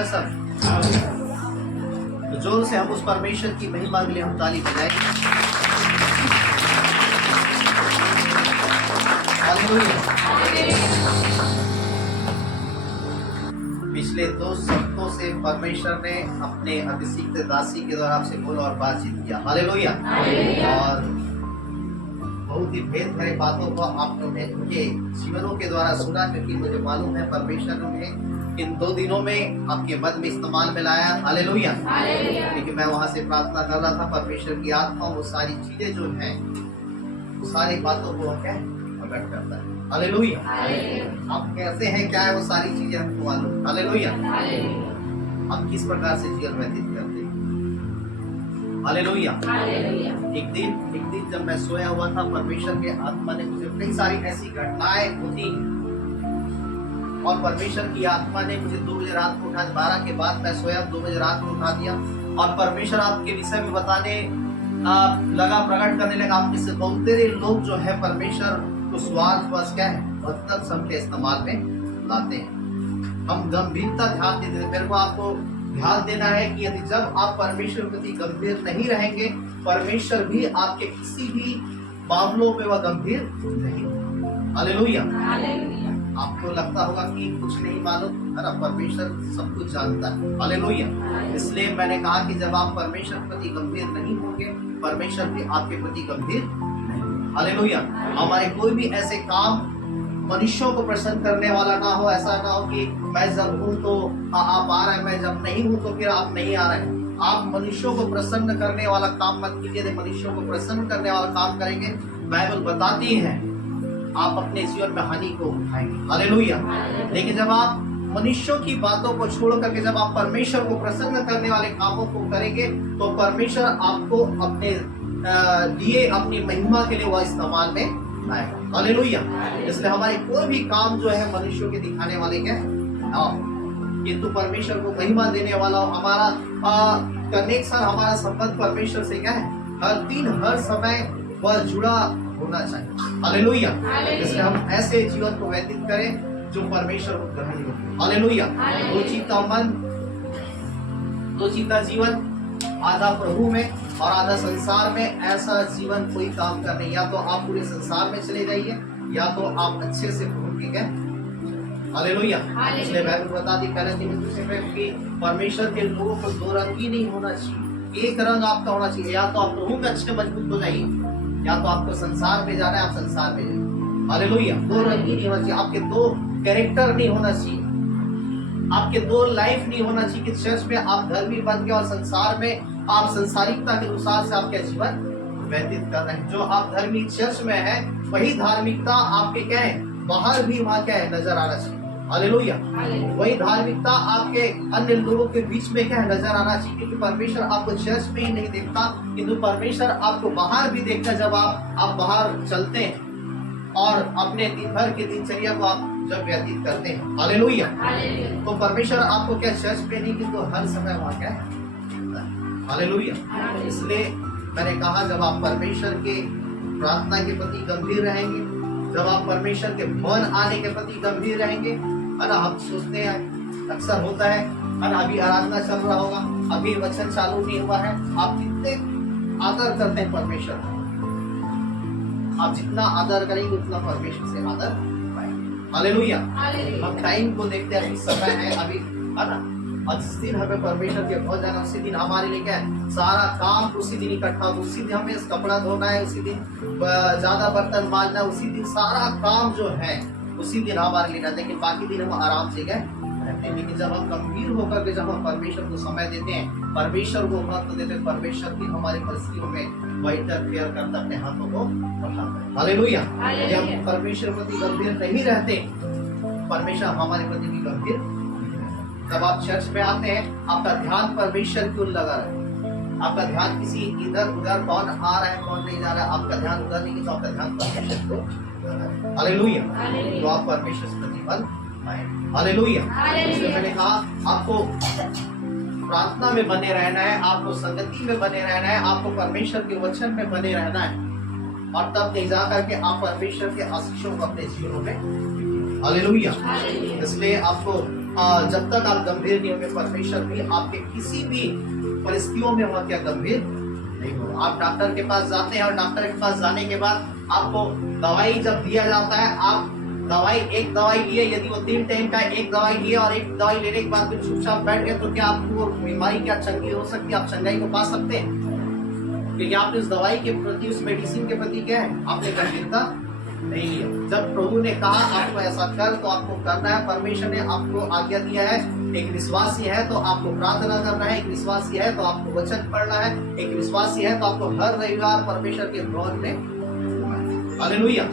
है सब? तो जोर से हम उस परमेश्वर की महिमा के लिए हम ताली बजाएंगे। पिछले 2 सप्ताहों से परमेश्वर ने अपने अभिषिक्त दासी के द्वारा आपसे बोला और बातचीत किया। हालेलुया। और बहुत ही भेद भरे बातों को आप लोगों ने उनके जीवनों के द्वारा सुना, क्योंकि मुझे मालूम है परमेश्वर ने इन 2 दिनों में आपके मध्य में इस्तेमाल में लाया। हालेलुया। क्योंकि मैं वहां से प्रार्थना कर रहा था, परमेश्वर की आत्मा वो सारी चीजें जो हैं वो सारी बातों को क्या प्रकट करता है। हालेलुया। आप कैसे हैं, क्या है वो सारी चीजें हमको मालूम। हालेलुया। हम किस प्रकार से जीवन व्यतीत करते हैं। हालेलुया। एक दिन जब मैं सोया हुआ था, परमेश्वर के आत्मा ने मुझे कई सारी ऐसी घटनाएं होती और परमेश्वर की आत्मा ने मुझे 2 बजे रात को उठा, 12 के बाद मैं सोया, 2 बजे रात को उठा दिया और परमेश्वर आपके विषय में बताने लगा, प्रकट करने लगा। आप में से बहुत सारे लोग जो है परमेश्वर को स्वार्थवश क्या है बदतर सम के इस्तेमाल में लाते हैं। हम गंभीरता ध्यान देते हैं। मेरे को आपको ध्यान देना है कि यदि जब आप परमेश्वर के प्रति गंभीर नहीं रहेंगे, परमेश्वर भी आपके किसी भी मामलों में वह गंभीर नहीं। हालेलुया। आपको लगता होगा कि कुछ नहीं मालूम, है ना? परमेश्वर सब कुछ जानता है। हालेलुया। इसलिए मैंने कहा कि जब आप परमेश्वर के प्रति गंभीर नहीं होंगे, परमेश्वर भी आपके प्रति गंभीर नहीं। हालेलुया। हमारे कोई भी ऐसे काम मनुष्यों को प्रसन्न करने वाला ना हो। ऐसा ना हो कि मैं जब हूँ तो आप आ रहे हैं, मैं जब नहीं हूँ तो फिर आप नहीं आ रहे हैं। आप मनुष्यों को प्रसन्न करने वाला काम मत कीजिए। यदि मनुष्यों को प्रसन्न करने वाला काम करेंगे, बाइबल बताती है आप अपने जीवन में हानि को उठाएंगे। हालेलुया। लेकिन जब आप मनुष्यों की बातों को छोड़ करके जब आप परमेश्वर को प्रसन्न करने वाले कामों को करेंगे, तो परमेश्वर आपको अपने लिए, अपनी महिमा के लिए वह इस्तेमाल में आएगा। हालेलुया। इसलिए हमारे कोई भी काम जो है मनुष्यों के दिखाने वाले क्या है, किंतु परमेश्वर को महिमा देने वाला हो। हमारा कनेक्शन, हमारा संबंध परमेश्वर से क्या है, हर दिन हर समय वह जुड़ा होना चाहिए। हालेलुया। इसलिए हम ऐसे जीवन को व्यतीत करें जो परमेश्वर को ग्रहण हो। हालेलुया। दोचीता मन, दोचीता जीवन, आधा प्रभु में और आधा संसार में, ऐसा जीवन कोई काम कर नहीं। या तो आप पूरे संसार में चले जाइए, या तो आप अच्छे से प्रभु के गए। हालेलुया। इसलिए बाइबल बताती पहले तीमुथियुस में कि परमेश्वर के लोगों को 2 रंगी नहीं होना चाहिए, एक रंग आपका होना चाहिए। या तो आप प्रभु में अच्छे मजबूत हो जाइए, या तो आपको संसार में जाना है, आप संसार में जाइए। हालेलुया। 2 रंगी नहीं होना चाहिए। आपके 2 कैरेक्टर नहीं होना चाहिए, आपके 2 लाइफ नहीं होना चाहिए कि चर्च में आप धर्मी बन गए और संसार में आप संसारिकता के अनुसार से आपका जीवन व्यतीत कर रहे हैं। जो आप धर्मी चर्च में है, वही धार्मिकता आपके क्या है, बाहर भी वहां क्या है, नजर आना चाहिए। हालेलुया। वही धार्मिकता आपके अन्य लोगों के बीच में क्या है, नजर आना चाहिए। क्योंकि परमेश्वर आपको चर्च में ही नहीं देखता, किंतु परमेश्वर आपको बाहर भी देखता। जब आप बाहर चलते हैं और अपने दिन भर की दिनचर्या को आप जब व्यतीत करते हैं। हालेलुया। तो परमेश्वर आपको क्या चर्च पे नहीं, किंतु हर समय वहां क्या है। हालेलुया। इसलिए मैंने कहा, जब आप परमेश्वर के प्रार्थना के प्रति गंभीर रहेंगे, जब आप परमेश्वर के भवन आने के प्रति गंभीर रहेंगे, है ना? हम सोचते हैं, अक्सर होता है ना, अभी आराधना चल रहा होगा, अभी वचन चालू नहीं हुआ है, आप कितने आदर करते हैं परमेश्वर का। आप जितना आदर करेंगे उतना परमेश्वर से आदर पाएंगे। हालेलुया। हम टाइम को देखते हैं, अभी समय है, अभी, है ना? और जिस दिन हमें परमेश्वर के भवन जाना, उसी दिन हमारे लिए क्या है, सारा काम उसी दिन इकट्ठा, उसी दिन हमें कपड़ा धोना है, उसी दिन ज्यादा बर्तन मांजना, उसी दिन सारा काम जो है उसी दिन हमारे लिए ना। लेकिन बाकी दिन हम आराम से गए रहते हैं। लेकिन जब हम गंभीर होकर के जब हम परमेश्वर को समय देते हैं, परमेश्वर को महत्व देते हैं, परमेश्वर भी हमारी परिस्थितियों में वही इंटरफेयर करता, अपने हाथों को बढ़ाता है। हालेलुया। यदि हम परमेश्वर प्रति गंभीर नहीं रहते, परमेश्वर हमारे प्रति भी गंभीर। जब आप चर्च में आते हैं, आपका ध्यान परमेश्वर की ओर लगा रहे, आपका ध्यान किसी इधर उधर, कौन आ रहा है कौन नहीं जा रहा है, आपका ध्यान उधर नहीं, तो आपका ध्यान परमेश्वर को। हालेलुया। तो आप परमेश्वर से प्रतिफल पाए। हालेलुया। इसलिए मैंने कहा, आपको प्रार्थना में बने रहना है, आपको संगति में बने रहना है, आपको परमेश्वर के वचन में बने रहना है, और तब नहीं जा करके आप परमेश्वर के आशीषों को अपने जीवनों में। हालेलुया। इसलिए आपको जब तक आप गंभीर नहीं होंगे, परमेश्वर भी आपके किसी भी परिस्थितियों में वह क्या गंभीर नहीं हो। आप डॉक्टर के पास जाते हैं और डॉक्टर के पास जाने के बाद आपको दवाई जब दिया जाता है, आप एक दवाई लिए, यदि वो 3 टाइम का एक दवाई लिए और एक दवाई लेने के बाद फिर चुपचाप बैठ गए, तो क्या आपको बीमारी क्या चंगी हो सकती है? आप चंगाई को पा सकते हैं? क्योंकि आपने उस दवाई के प्रति, उस मेडिसिन के प्रति क्या है, आपने गंभीरता नहीं लिया। जब प्रभु ने कहा आपको ऐसा कर, तो आपको करना है। परमेश्वर ने आपको आज्ञा दिया है, एक विश्वासी है तो आपको प्रार्थना करना है, एक विश्वासी है तो आपको वचन पढ़ना है, एक विश्वासी है तो आपको हर रविवार परमेश्वर के भवन में, हालेलुया,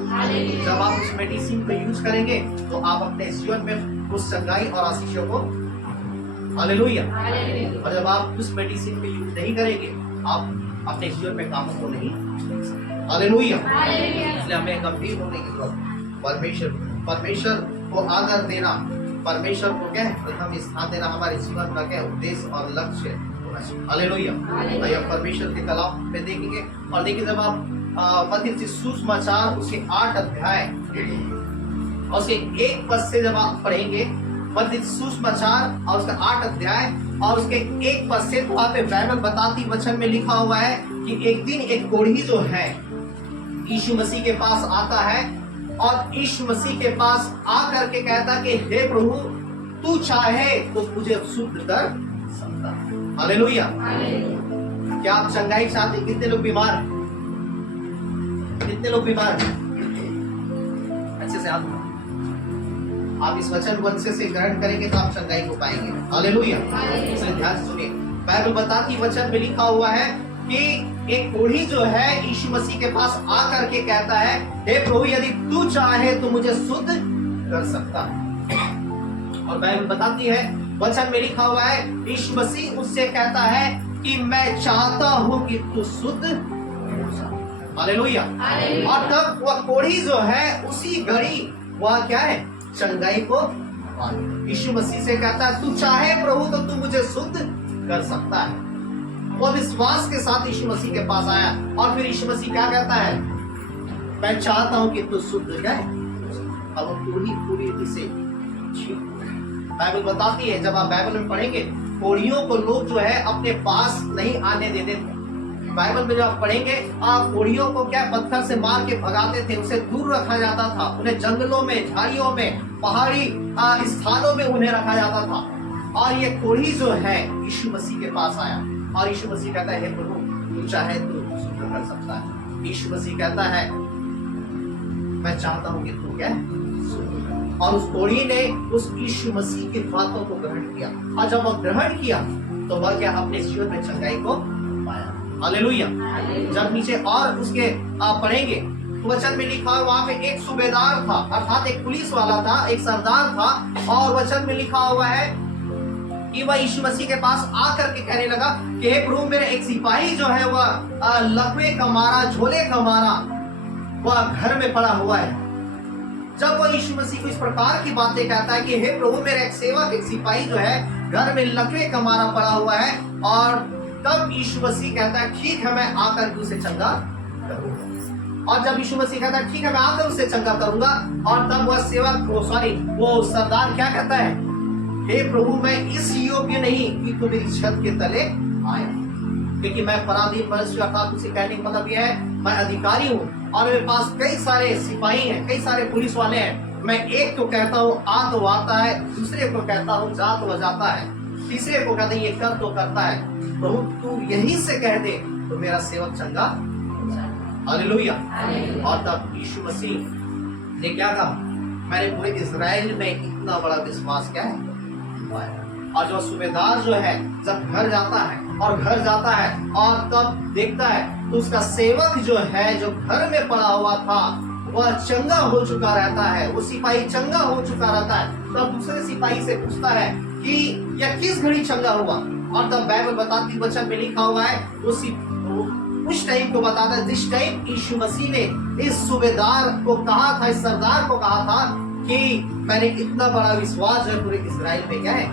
जब आप उस मेडिसिन को यूज करेंगे तो आप अपने जीवन में उस चंगाई और आशीषों को, हालेलुया, और जब आप उस मेडिसिन को यूज नहीं करेंगे, आप अपने जीवन में कामों को नहीं, हालेलुया। इसलिए हमें गंभीर होने की जरूरत। परमेश्वर को आदर देना, परमेश्वर को क्या है, प्रथम स्थान देना हमारे जीवन का क्या उद्देश्य और लक्ष्य होना चाहिए। हालेलुया। हम परमेश्वर के कलाम में देखेंगे, और देखिए जब आप मत्ती सुसमाचार उसके 8 अध्याय और उसके 1 पद से जब आप पढ़ेंगे, मत्ती सुसमाचार और उसका 8 अध्याय और उसके 1 पद से, वहां पे बाइबल बताती वचन में लिखा हुआ है कि एक दिन एक कोढ़ी जो है यीशु मसीह के पास आता है, और यीशु मसीह के पास आकर के कहता कि हे प्रभु, तू चाहे तो मुझे शुद्ध कर सकता है। हालेलुया। क्या आप चंगाई चाहते? कितने लोग बीमार हैं? कितने लोग बीमार हैं? अच्छे से हाथ उठाओ। आप इस वचन को अच्छे से ग्रहण करेंगे तो आप चंगाई को पाएंगे। हालेलुया। इसलिए ध्यान से सुनिए, बाइबल बताती वचन में लिखा हुआ है कि एक कोढ़ी जो है यीशु मसीह के पास आकर के कहता है, हे प्रभु, यदि तू चाहे तो मुझे शुद्ध कर सकता है। और बाइबल बताती है, वचन में लिखा हुआ है, यीशु मसीह उससे कहता है कि मैं चाहता हूं कि तू शुद्ध हो जा। हालेलुया। और तब वह कोढ़ी जो है उसी घड़ी वह क्या है, चंगाई को, यीशु मसीह से कहता है, तू चाहे प्रभु तो तू मुझे शुद्ध कर सकता है। वो विश्वास के साथ यीशु मसीह के पास आया, और फिर यीशु मसीह क्या कहता है, मैं चाहता हूं कि तू शुद्ध है। अब पूरी से बाइबल बताती है, जब आप बाइबल में पढ़ेंगे, कोढ़ियों को लोग जो है अपने पास नहीं आने देते थे। बाइबल में जब आप पढ़ेंगे, कोढ़ियों को क्या पत्थर से मार के भगाते थे, उसे दूर रखा जाता था, उन्हें जंगलों में, झाड़ियों में, पहाड़ी स्थानों में उन्हें रखा जाता था। और ये कोढ़ी जो है यीशु मसीह के पास आया, और यीशु मसीह कहता है, हे प्रभु, तू चाहे तो शुद्ध कर सकता है। यीशु मसीह कहता है, मैं चाहता हूं कि तू क्या, और उस कोढ़ी ने उस यीशु मसीह की बातों को ग्रहण किया, और जब वह ग्रहण किया तो वह क्या, अपने जीवन में चंगाई को पाया। हालेलुया। जब नीचे और उसके आप पढ़ेंगे तो वचन में लिखा है, वहां पे एक सूबेदार था, अर्थात एक पुलिस वाला था, एक सरदार था, और वचन में लिखा हुआ है कि वह यीशु मसीह के पास आकर के कहने लगा कि हे प्रभु, मेरा एक सिपाही जो है वह लकवे का मारा, झोले का मारा, वह घर में पड़ा हुआ है। जब वह यीशु मसीह को इस प्रकार की बातें कहता है कि हे प्रभु, मेरा एक सेवक, एक सिपाही जो है घर में लकवे का मारा पड़ा हुआ है, और तब यीशु मसीह कहता है, ठीक है, मैं आकर उसे चंगा करूंगा। और जब यीशु मसीह कहता है, ठीक है, मैं आकर उसे चंगा करूंगा, और तब वह सेवक, वो सरदार क्या कहता है, हे प्रभु, मैं इस योग्य नहीं कि तू मेरी छत के तले आया, क्योंकि मैं पराधीन मनुष्य, अर्थात उसे कहने का मतलब यह है, मैं अधिकारी हूँ और मेरे पास कई सारे सिपाही हैं, कई सारे पुलिस वाले हैं। मैं एक को कहता हूँ आ तो आता है, दूसरे को कहता हूँ जा तो वह जाता है, तीसरे को कहते हैं ये कर तो करता है। प्रभु, तू यही से कह दे तो मेरा सेवक चंगा हो जाए। हालेलुया। और तब यीशु मसीह ने क्या कहा, मैंने पूरे इजराइल में इतना बड़ा विश्वास क्या है। और जो सूबेदार जो है जब घर जाता है और तब देखता है तो उसका सेवक जो है, जो घर में पड़ा हुआ था, वह चंगा हो चुका रहता है, वो सिपाही चंगा हो चुका रहता है। तब दूसरे सिपाही से पूछता है कि यह किस घड़ी चंगा हुआ, और तब बाइबल बताती वचन में लिखा हुआ है, उस टाइम को बताता है जिस टाइम यीशु मसीह ने इस सूबेदार को कहा था, इस सरदार को कहा था कि मैंने इतना बड़ा विश्वास है पूरे इजराइल में क्या है।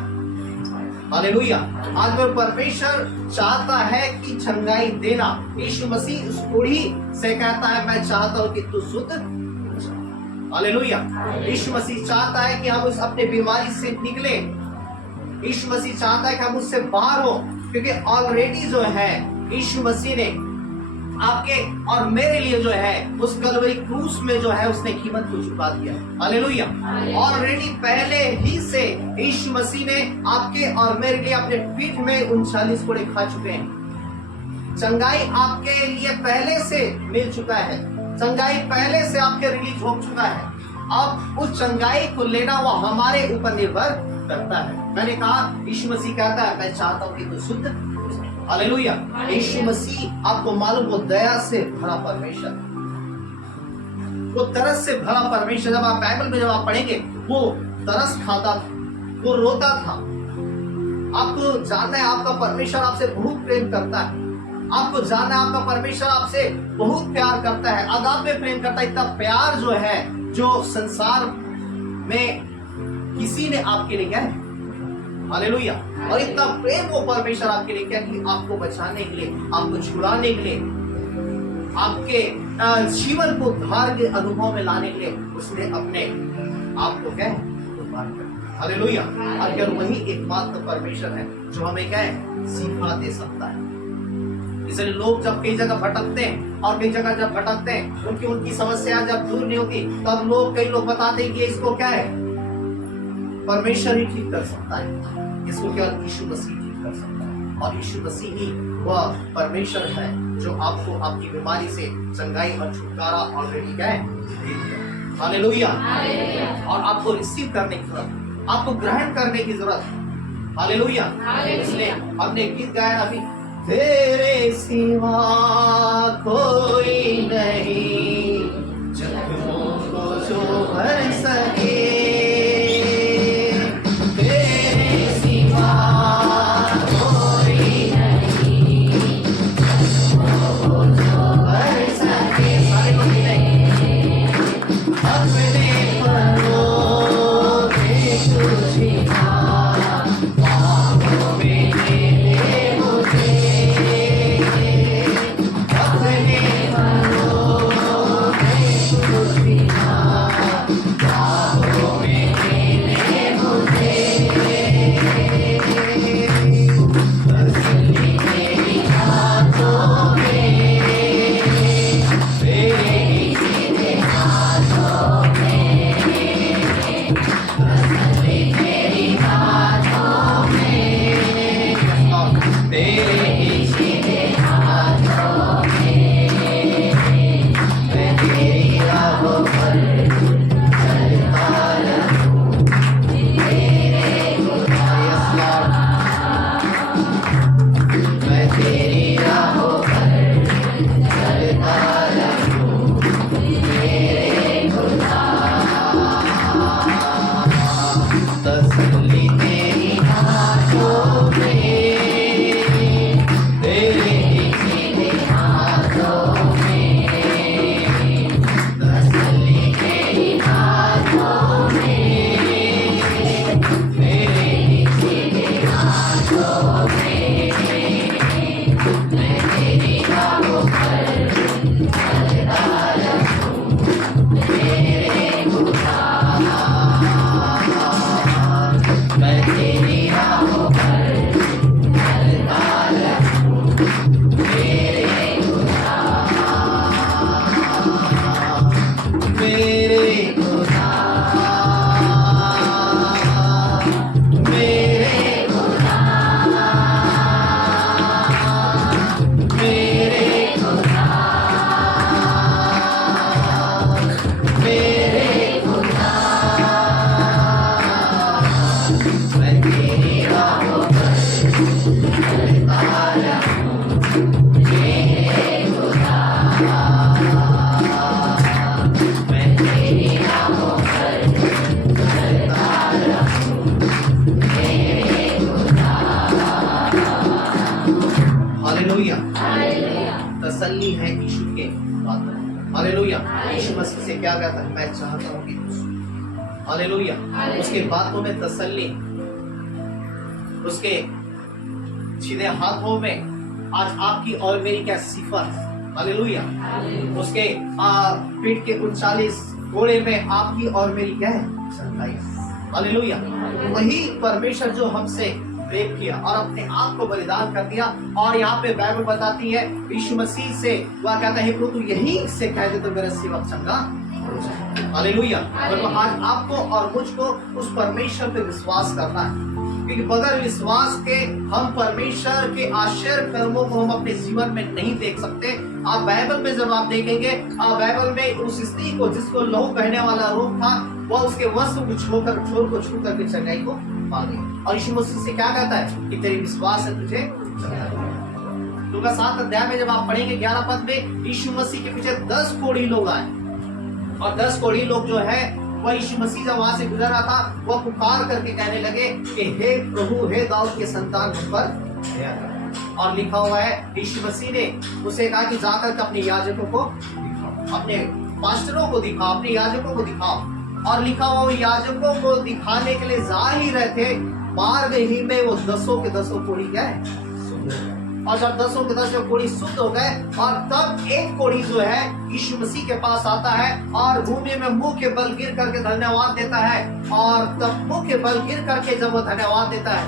हालेलुया। आज में परमेश्वर चाहता है कि चंगाई देना। यीशु मसीह उस कोढ़ी से कहता है, मैं चाहता हूं कि तू शुद्ध। हालेलुया। यीशु मसीह चाहता है कि हम उस अपने बीमारी से निकले। यीशु मसीह चाहता है कि हम उससे बाहर हो, क्योंकि ऑलरेडी जो है यीशु मसीह ने आपके और मेरे लिए जो है उस कलवरी क्रूस में जो है उसने कीमत को चुका दिया। हालेलुया। ऑलरेडी पहले ही से यीशु मसीह ने आपके और मेरे लिए अपने पीठ में 39 कोड़े खा चुके हैं। चंगाई आपके लिए पहले से मिल चुका है, चंगाई पहले से आपके रिलीज हो चुका है। अब उस चंगाई को लेना वो हमारे ऊपर निर्भर करता है। मैंने कहा यीशु मसीह कहता है मैं चाहता हूं कि तू शुद्ध। हालेलुया। यीशु मसीह आपको मालूम वो दया से भरा परमेश्वर, वो तरस से भरा परमेश्वर। जब आप बाइबल में जब आप पढ़ेंगे वो तरस खाता था, वो रोता था। आपको जानना है आपका परमेश्वर आपसे बहुत प्रेम करता है। आपको जानना है आपका परमेश्वर आपसे बहुत प्यार करता है, अगापे प्रेम करता है। इतना प्यार जो है जो संसार में किसी ने आपके लिए क्या है। हालेलुया। और इतना प्रेम वो परमेश्वर आपके लिए क्या कि आपको बचाने के लिए, आपको छुड़ाने के लिए, आपके जीवन को उद्धार के अनुभव में लाने के लिए उसने अपने आप को क्या है उद्धार कर। हालेलुया। और क्या वही एकमात्र परमेश्वर है जो हमें क्या है सीखा दे सकता है। इसलिए लोग जब कई जगह भटकते हैं और कई जगह जब भटकते हैं उनकी समस्या जब दूर नहीं होती तब कई लोग बताते हैं कि इसको क्या है परमेश्वर ही ठीक कर सकता है, इसको क्या यीशु मसीह ठीक कर सकता है। और यीशु मसीह ही वह परमेश्वर है जो आपको आपकी बीमारी से चंगाई और छुटकारा ऑलरेडी क्या है दे दिया। हालेलुया। और आपको रिसीव करने की जरूरत, आपको ग्रहण करने की जरूरत। हालेलुया। इसलिए हमने गीत गाया अभी, तेरे सिवा कोई नहीं जख्मों को जो भर सके, तसल्ली है यीशु के बात में। हालेलुया। यीशु मसीह से क्या कहता है, मैं चाहता हूँ कि तू। हालेलुया। उसके बातों में तसल्ली, उसके सीधे हाथों में आज आपकी और मेरी क्या सिफत। हालेलुया। उसके पीठ के 39 कोड़े में आपकी और मेरी क्या है? चंगाई। हालेलुया। वही परमेश्वर जो हमसे प्रेम किया और अपने आप को बलिदान कर दिया। और यहाँ पे बाइबल बताती है यीशु मसीह से वह कहता है प्रभु तू यही से कह दे तो मेरा सेवक चंगा हो जाए। हालेलुया। तो आज आपको और मुझको उस परमेश्वर पे विश्वास करना है, क्योंकि बगैर विश्वास के हम परमेश्वर के आश्चर्य कर्मों को हम अपने जीवन में नहीं देख सकते। आप बाइबल में जब आप देखेंगे, आप बाइबल में उस स्त्री को जिसको लहू बहने वाला रोग था, वह उसके वस्त्र को छोर को छू करके चंगाई को पा गई। और यीशु मसीह से क्या कहता है कि तेरी विश्वास है तुझे चंगाई। लूका 7 अध्याय में जब आप पढ़ेंगे 11 पद में, यीशु मसीह के पीछे 10 कोढ़ी लोग आए और 10 कोढ़ी लोग जो है वह यीशु मसीह जब वहां से गुजर रहा था, वह पुकार करके कहने लगे कि हे प्रभु, हे दाऊद के संतान, हम पर दया कर। और लिखा हुआ है यीशु मसीह ने उसे कहा कि जाकर अपने याजकों को दिखाओ, अपने पास्टरों को दिखाओ, अपने याजकों को दिखाओ। और लिखा हुआ याजकों को दिखाने के लिए जा ही रहे थे, मार्ग ही में वो 10 के 10 कोढ़ी क्या है? और जब 10 के 10 कोढ़ी शुद्ध हो गए, और तब एक कोढ़ी जो है यीशु मसीह के पास आता है और भूमि में मुंह के बल गिर करके धन्यवाद देता है। और तब मुंह के बल गिर करके जब वो धन्यवाद देता है,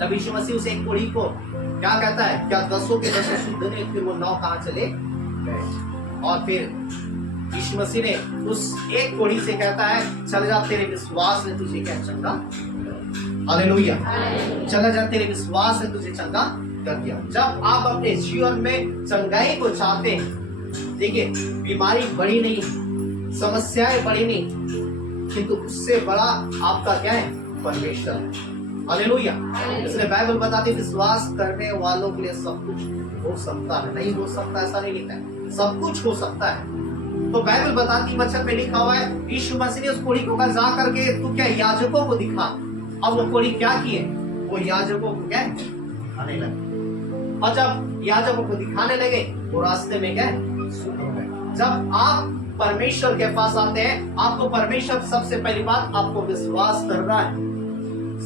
तब यीशु मसीह उसे एक कोढ़ी को क्या कहता है? क्या 10 के 10 शुद्ध नहीं? फिर वो 9 कहाँ चले गए? और फिर यीशु मसीह ने उस एक कोढ़ी से कहता है चल जा, तेरे विश्वास ने तुझे क्या चंगा। हालेलुया। चला जा, तेरे विश्वास ने तुझे चंगा कर दिया। जब आप अपने जीवन में चंगाई को चाहते हैं, देखिए बीमारी बड़ी नहीं, समस्याएं बड़ी नहीं, किंतु उससे बड़ा आपका क्या है? परमेश्वर है। हालेलुया। इसलिए बाइबल बताती है विश्वास करने वालों के लिए सब कुछ हो सकता है। नहीं हो सकता ऐसा नहीं लिखा है, सब कुछ हो सकता है। तो बाइबल बताती वचन में लिखा हुआ है यीशु मसीह ने उस कोढ़ी को कहा जा करके तू क्या याजकों को दिखा। अब वो कोढ़ी क्या किए? वो याजकों को क्या दिखाने लगे। और जब याजकों को दिखाने लगे, वो रास्ते में क्या शुद्ध हो गए। जब आप परमेश्वर के पास आते हैं, आपको परमेश्वर, सबसे पहली बात आपको विश्वास करना है।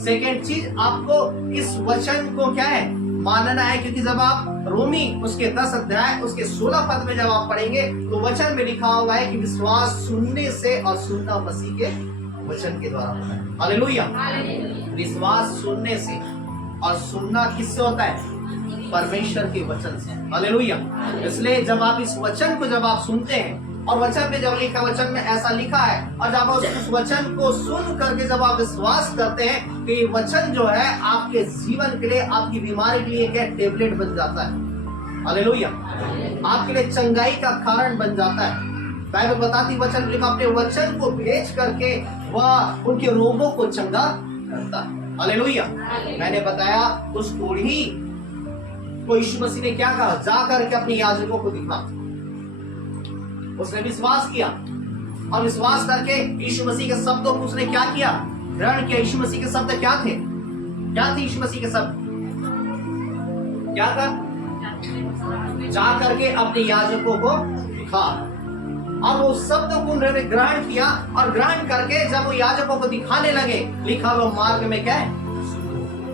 सेकेंड चीज, आपको इस वचन को क्या है? मानना है। क्योंकि जब आप रोमी उसके 10 अध्याय उसके 16 पद में जब आप पढ़ेंगे, तो वचन में लिखा हुआ है कि विश्वास सुनने से और सुनना मसीह के वचन के द्वारा होता है। हालेलुया। विश्वास सुनने से और सुनना किससे होता है? परमेश्वर के वचन से। हालेलुया। इसलिए जब आप इस वचन को जब आप सुनते हैं, और वचन में जब लिखा, वचन में ऐसा लिखा है, और जब आप उस वचन को सुन करके जब आप विश्वास करते हैं कि ये वचन जो है आपके जीवन के लिए, आपकी बीमारी के लिए क्या टेबलेट बन जाता है। हालेलुया। आपके लिए चंगाई का कारण बन जाता है। बाइबल बताती वचन लिखा, अपने वचन को भेज करके वह उनके रोगों को चंगा करता है। हालेलुया। मैंने बताया उस कोढ़ी को यीशु मसीह ने क्या कहा? जा करके अपने याजकों को दिखा। उसने विश्वास किया, और विश्वास करके यीशु मसीह के शब्दों को उसने क्या किया? ग्रहण किया। यीशु मसीह के शब्द क्या थे? क्या थे यीशु मसीह के शब्द? क्या था? जा करके अपने याजकों को दिखा। अब वो शब्द को उन्होंने ग्रहण किया, और ग्रहण करके जब वो याजकों को दिखाने लगे, लिखा हुआ मार्ग में क्या है?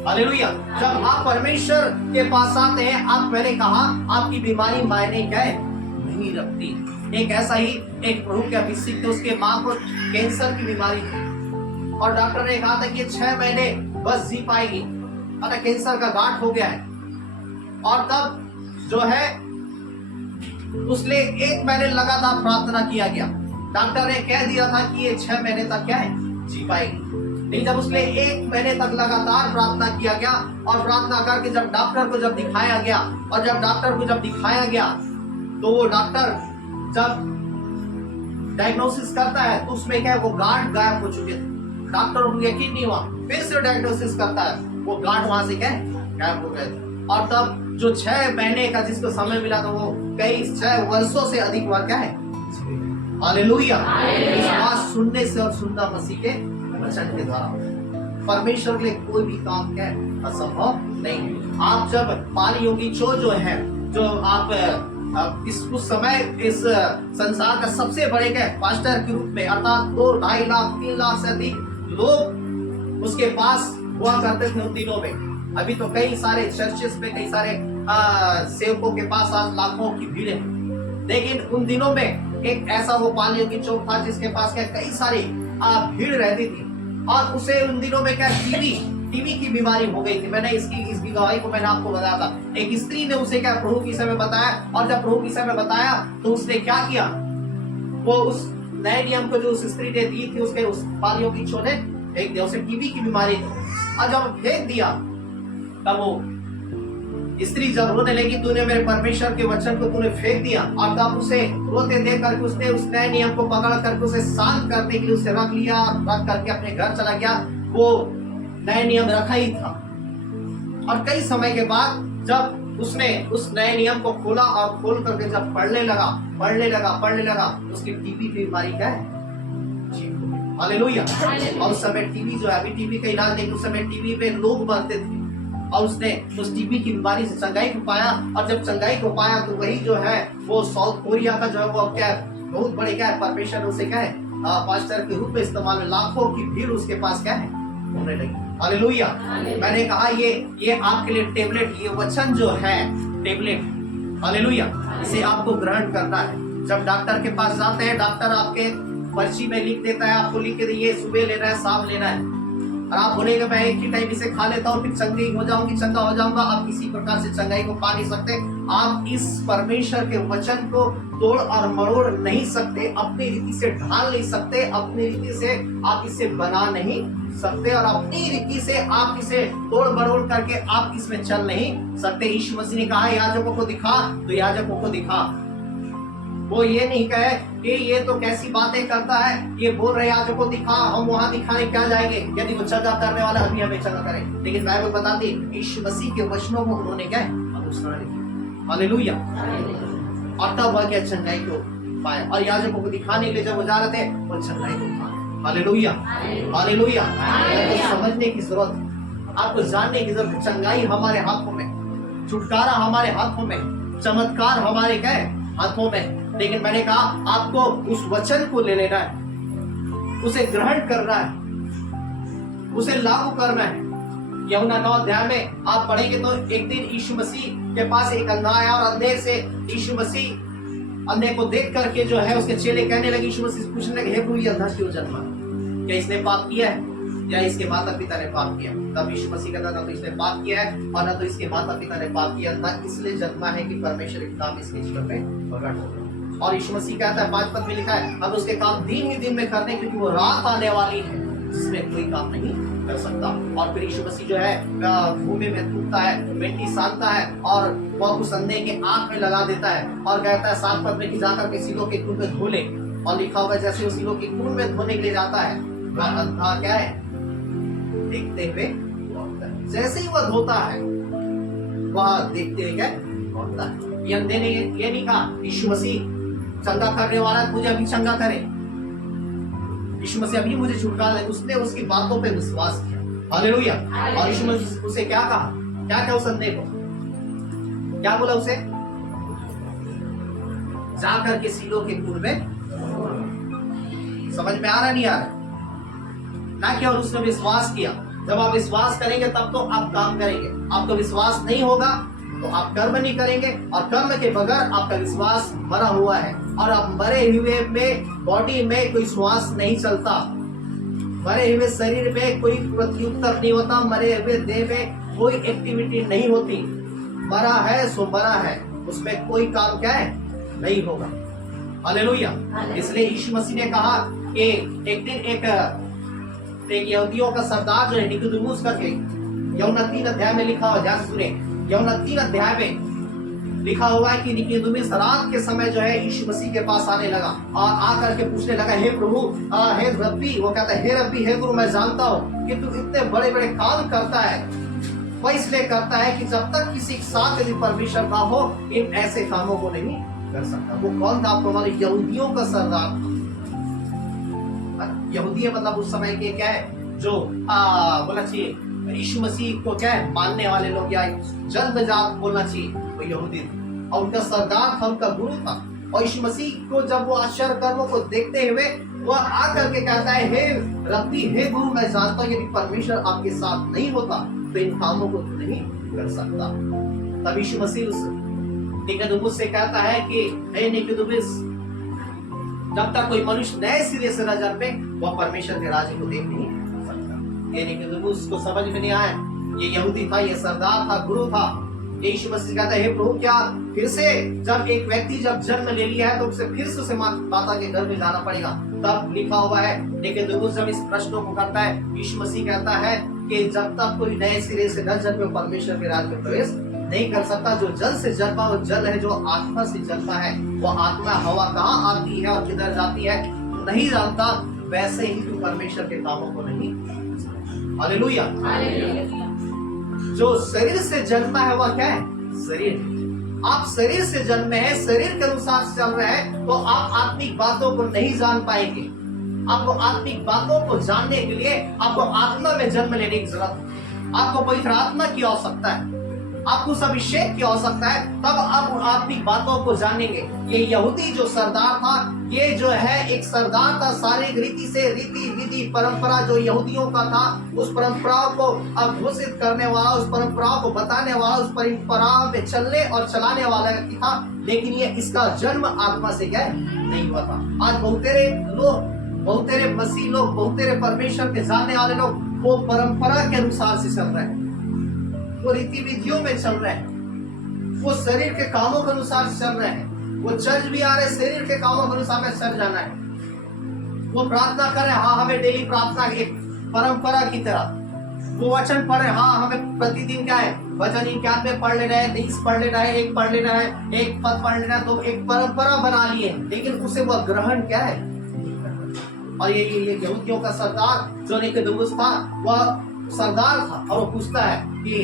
हालेलुया। जब आप परमेश्वर के पास आते हैं, आप मैंने कहा आपकी बीमारी मायने क्या है? नहीं रखती। एक ऐसा ही एक प्रभु के अभिषिक्त थे, उसके माँ को कैंसर की बीमारी थी, और डॉक्टर ने कहा था कि 6 महीने बस जी पाएगी, और कैंसर का गांठ हो गया है। और तब जो है उसने 1 महीने लगातार प्रार्थना किया गया। डॉक्टर ने कह दिया था कि ये 6 महीने तक क्या है? जी पाएगी। लेकिन जब उसने 1 महीने तक लगातार प्रार्थना किया गया, और प्रार्थना करके जब डॉक्टर को जब दिखाया गया, और जब डॉक्टर को जब दिखाया गया, तो वो डॉक्टर जब डायग्नोसिस करता है तो उसमें क्या है? वो गांठ गायब हो चुके थे। डॉक्टर को यकीन नहीं हुआ, फिर से डायग्नोसिस करता है, वो गांठ वहां से क्या है? गायब हो गए थे। और तब जो 6 महीने का जिसको समय मिला, तो वो कई 6 वर्षों से अधिक बार क्या है? हालेलुया। विश्वास सुनने से और सुनना मसीह के वचन के द्वारा। परमेश्वर के लिए कोई भी काम क्या है? असंभव नहीं। आप जब पानी योगी जो है, जो आप इस उस समय इस संसार का सबसे बड़े क्या पास्टर के रूप में, अर्थात 2, 2.5 लाख 3 लाख से अधिक लोग उसके पास हुआ करते थे उन दिनों में। अभी तो कई सारे चर्चेस में, कई सारे सेवकों के पास आज लाखों की भीड़ है। लेकिन उन दिनों में एक ऐसा वो पालियों की चौक था जिसके पास क्या कई सारी भीड़ रहती थी, और उसे उन दिनों में क्या टीबी की बीमारी हो गई थी। मैंने इसकी गवाही को मैंने आपको बताया था। एक स्त्री ने उसे क्या प्रभु की समय बताया, और जब प्रभु की समय बताया तो उसने क्या किया, वो उस नए नियम को जो उस स्त्री ने दी थी उसके उस पालियों की छोने फेंक दिया। उसे टीबी की बीमारी थी, और जब फेंक दिया तब वो स्त्री जब रोने लगी, तूने मेरे परमेश्वर के वचन को तूने फेंक दिया, और तब उसे रोते देख करके उसने उस नए नियम को पकड़ करके उसे शांत करने के लिए उसे रख लिया, रख करके अपने घर चला गया। वो नए नियम रखा ही था, और कई समय के बाद जब उसने उस नए नियम को खोला और खोल करके जब पढ़ने लगा, उसकी टीबी की बीमारी क्या है, हालेलुया। और उस समय टीबी जो है, अभी टीबी का इलाज नहीं, उस समय टीबी पे लोग मरते थे, और उसने उस टीबी की बीमारी से चंगाई को पाया। और जब चंगाई को पाया तो वही जो है वो साउथ कोरिया का जो है वो क्या बहुत बड़े क्या है परमेश्वर उसे क्या है पास्टर के रूप में इस्तेमाल में, लाखों की भीड़ उसके पास क्या है होने लगी। हालेलुया। मैंने कहा ये आपके लिए टेबलेट, ये वचन जो है टेबलेट, हालेलुया, इसे आपको ग्रहण करना है। जब डॉक्टर के पास जाते हैं, डॉक्टर आपके पर्ची में लिख देता है, आपको लिख के दिए सुबह लेना है, शाम लेना है, और आप बोलेंगे मैं एक ही टाइम इसे खा लेता हूँ फिर चंगाई हो जाऊंगी, चंगा हो जाऊंगा। आप किसी प्रकार से चंगाई को पा नहीं सकते। आप इस परमेश्वर के वचन को तोड़ और मरोड़ नहीं सकते, अपनी रीति से ढाल नहीं सकते, अपनी रीति से आप इसे बना नहीं सकते, और अपनी रीति से आप इसे तोड़ मरोड़ करके आप इसमें चल नहीं सकते। यीशु मसीह ने कहा याजकों को दिखा, तो याजकों को दिखा। वो ये नहीं कहे कि ये तो कैसी बातें करता है, ये बोल रहे याजकों को दिखा, हम वहां दिखाने क्या जाएंगे, यदि वो चंगा करने वाला अभी हमें चंगा करे। लेकिन बाइबल बताती यीशु मसीह के वचनों को उन्होंने क्या अनुसरण किया, हालेलुया, और तब वह क्या चंगाई को पाया। और याजकों को दिखाने के लिए जब वो जा रहे थे वो चंगाई को पाया, हालेलुया, हालेलुया। आपको समझने की जरूरत, आपको जानने की जरूरत। चंगाई हमारे हाथों में, छुटकारा हमारे हाथों में, चमत्कार हमारे क्या हाथों में। लेकिन मैंने कहा आपको उस वचन को ले लेना है, उसे ग्रहण करना है, उसे लागू करना है। यूहन्ना 9 अध्याय में आप पढ़ेंगे तो एक दिन यीशु मसीह के पास एक अंधा आया, और अंधे से यीशु मसीह अंधे को देख करके जो है उसके चेले कहने लगे, यीशु मसीह पूछने लगे हे प्रभु ये अंधा क्यों जन्मा, क्या इसने पाप किया है या इसके माता पिता ने पाप किया? तब यीशु मसीह कहता ना तो इसने पाप किया है और ना तो इसके माता पिता ने पाप किया, अंधा इसलिए जन्मा है कि परमेश्वर के काम इसके जीवन में प्रकट हो। और यीशु मसीह कहता है 5 पद में लिखा है अब उसके काम दिन ही दिन में करने, क्योंकि वो रात आने वाली है जिसमें कोई काम नहीं कर सकता। और फिर यीशु मसीह जो है भूमि में थूकता है, मिट्टी सानता है, और वह उस अंधे के आंख में लगा देता है, और कहता है 7 पद में कि जाकर के सीलों के खून में धो ले। और लिखा हुआ जैसे वो सीलों के खून में धोने के लिए जाता है, वह अंधा क्या है देखते हुए, जैसे ही वह धोता है वह देखते हुए क्या होता है। ये अंधे ने ये नहीं कहा यीशु मसीह चंगा करने वाला मुझे अभी चंगा करे, यीशु मसीह अभी मुझे छुटकारा दे। उसने उसकी बातों पे विश्वास किया, हालेलुया। और यीशु मसीह उसे क्या कहा, क्या उस अंधे को क्या बोला, उसे जाकर के सीलों के खून में, समझ में आ रहा नहीं आ रहा ना क्या? और उसने विश्वास किया। जब आप विश्वास करेंगे तब तो आप काम करेंगे, आपका विश्वास नहीं होगा तो आप कर्म नहीं करेंगे, और कर्म के बगैर आपका विश्वास मरा हुआ है। और आप मरे हुए में बॉडी में कोई श्वास नहीं चलता, मरे हुए शरीर में कोई प्रत्युत्तर नहीं होता, मरे हुए देह में कोई एक्टिविटी नहीं होती। मरा है सो मरा है, उसमें कोई काम क्या है नहीं होगा, हालेलुया। इसलिए यीशु मसीह ने कहा कि एक दिन एक यहूदियों का सरदार जो है निकोदेमुस करके, यूहन्ना 3 अध्याय में लिखा हुआ, ध्यान सुने, यूहन्ना 3 अध्याय में लिखा हुआ है कि निकोदेमुस रात के समय जो है यीशु मसीह के पास आने लगा, और आकर के पूछने लगा हे प्रभु, हे रब्बी, वो कहता है हे रब्बी, हे गुरु, मैं जानता हूँ कि तू इतने बड़े बड़े काम करता है। वह इसलिए करता है कि जब तक किसी के साथ यदि परमेश्वर ना हो इन ऐसे कामों को नहीं कर सकता। वो कौन था आपको मालूम? यहूदियों का सरदार था। यहूदी मतलब उस समय के क्या है जो बोलना चाहिए यीशु मसीह को क्या है मानने वाले लोग, या जन्मजात बोलना चाहिए, वो यहूदी थे, और उनका सरदार था, उनका गुरु था। और यीशु मसीह को जब वो आश्चर्य कर्मों को देखते हुए वह आकर के कहता है हे रब्बी, हे गुरु, मैं जानता हूँ यदि परमेश्वर आपके साथ नहीं होता तो इन कामों को नहीं कर सकता। तब यीशु मसीह उस निकोदेमुस से कहता है कि हे निकोदेमुस, जब तक कोई मनुष्य नए सिरे से न जन्मे वह परमेश्वर के राज्य को देख नहीं सकता। ये निकोदेमुस को समझ में नहीं आया, ये यहूदी था, ये सरदार था, गुरु था। यीशु मसीह कहता है, हे प्रभु, क्या फिर से जब एक व्यक्ति जब जन्म ले लिया है तो उसे फिर से उसे माता के घर में जाना पड़ेगा? तब लिखा हुआ है निकोदेमुस जब इस प्रश्नों को करता है, यीशु मसीह कहता है कि जब तक कोई नए सिरे से न जन्मे परमेश्वर के राज्य में प्रवेश नहीं कर सकता। जो जल से जन्मा वो जल है, जो आत्मा से जन्मा है वो आत्मा। हवा कहाँ आती है और किधर जाती है नहीं जानता, वैसे ही तू परमेश्वर के कामों को नहीं। हालेलुया। जो शरीर से जन्मा है वह क्या है? शरीर। आप शरीर से जन्मे हैं, शरीर के अनुसार से चल रहे हैं, तो आप आत्मिक बातों को नहीं जान पाएंगे। आपको आत्मिक बातों को जानने के लिए आपको आत्मा में जन्म लेने की जरूरत है। आपको पवित्र आत्मा की आवश्यकता है, आपको उस अभिषेक की आवश्यकता है, तब आप आत्मिक बातों को जानेंगे। ये यहूदी जो सरदार था, ये जो है एक सरदार था, शारीरिक रीति से, रीति विधि परंपरा जो यहूदियों का था, उस परंपराओं को अघोषित करने वाला, उस परंपराओं को बताने वाला, उस परंपराओं में चलने और चलाने वाला व्यक्ति था। लेकिन ये इसका जन्म आत्मा से क्या नहीं हुआ था। आज बहुतेरे लोग, बहुतेरे मसीह लोग, बहुतेरे परमेश्वर के जानने वाले लोग वो परंपरा के अनुसार से चल रहे हैं, वो रीति विधियों में चल रहे हैं, वो शरीर के कामों के अनुसार चल रहे हैं, वो चर्च भी आ रहे शरीर के कामों के अनुसार में चल जाना है। वो प्रार्थना कर रहे, हाँ हमें डेली प्रार्थना एक परंपरा की तरह, वो वचन पढ़ रहे, हाँ हमें प्रतिदिन क्या है वचन 91 पढ़ लेना है, 23 पढ़ लेना है, एक पढ़ लेना है, एक पद पढ़ लेना है, तो एक परंपरा बना लिए, लेकिन उसे वह ग्रहण क्या है। और ये यहूदियों का सरदार जो निकोदेमुस था, वह सरदार था और वो पूछता है कि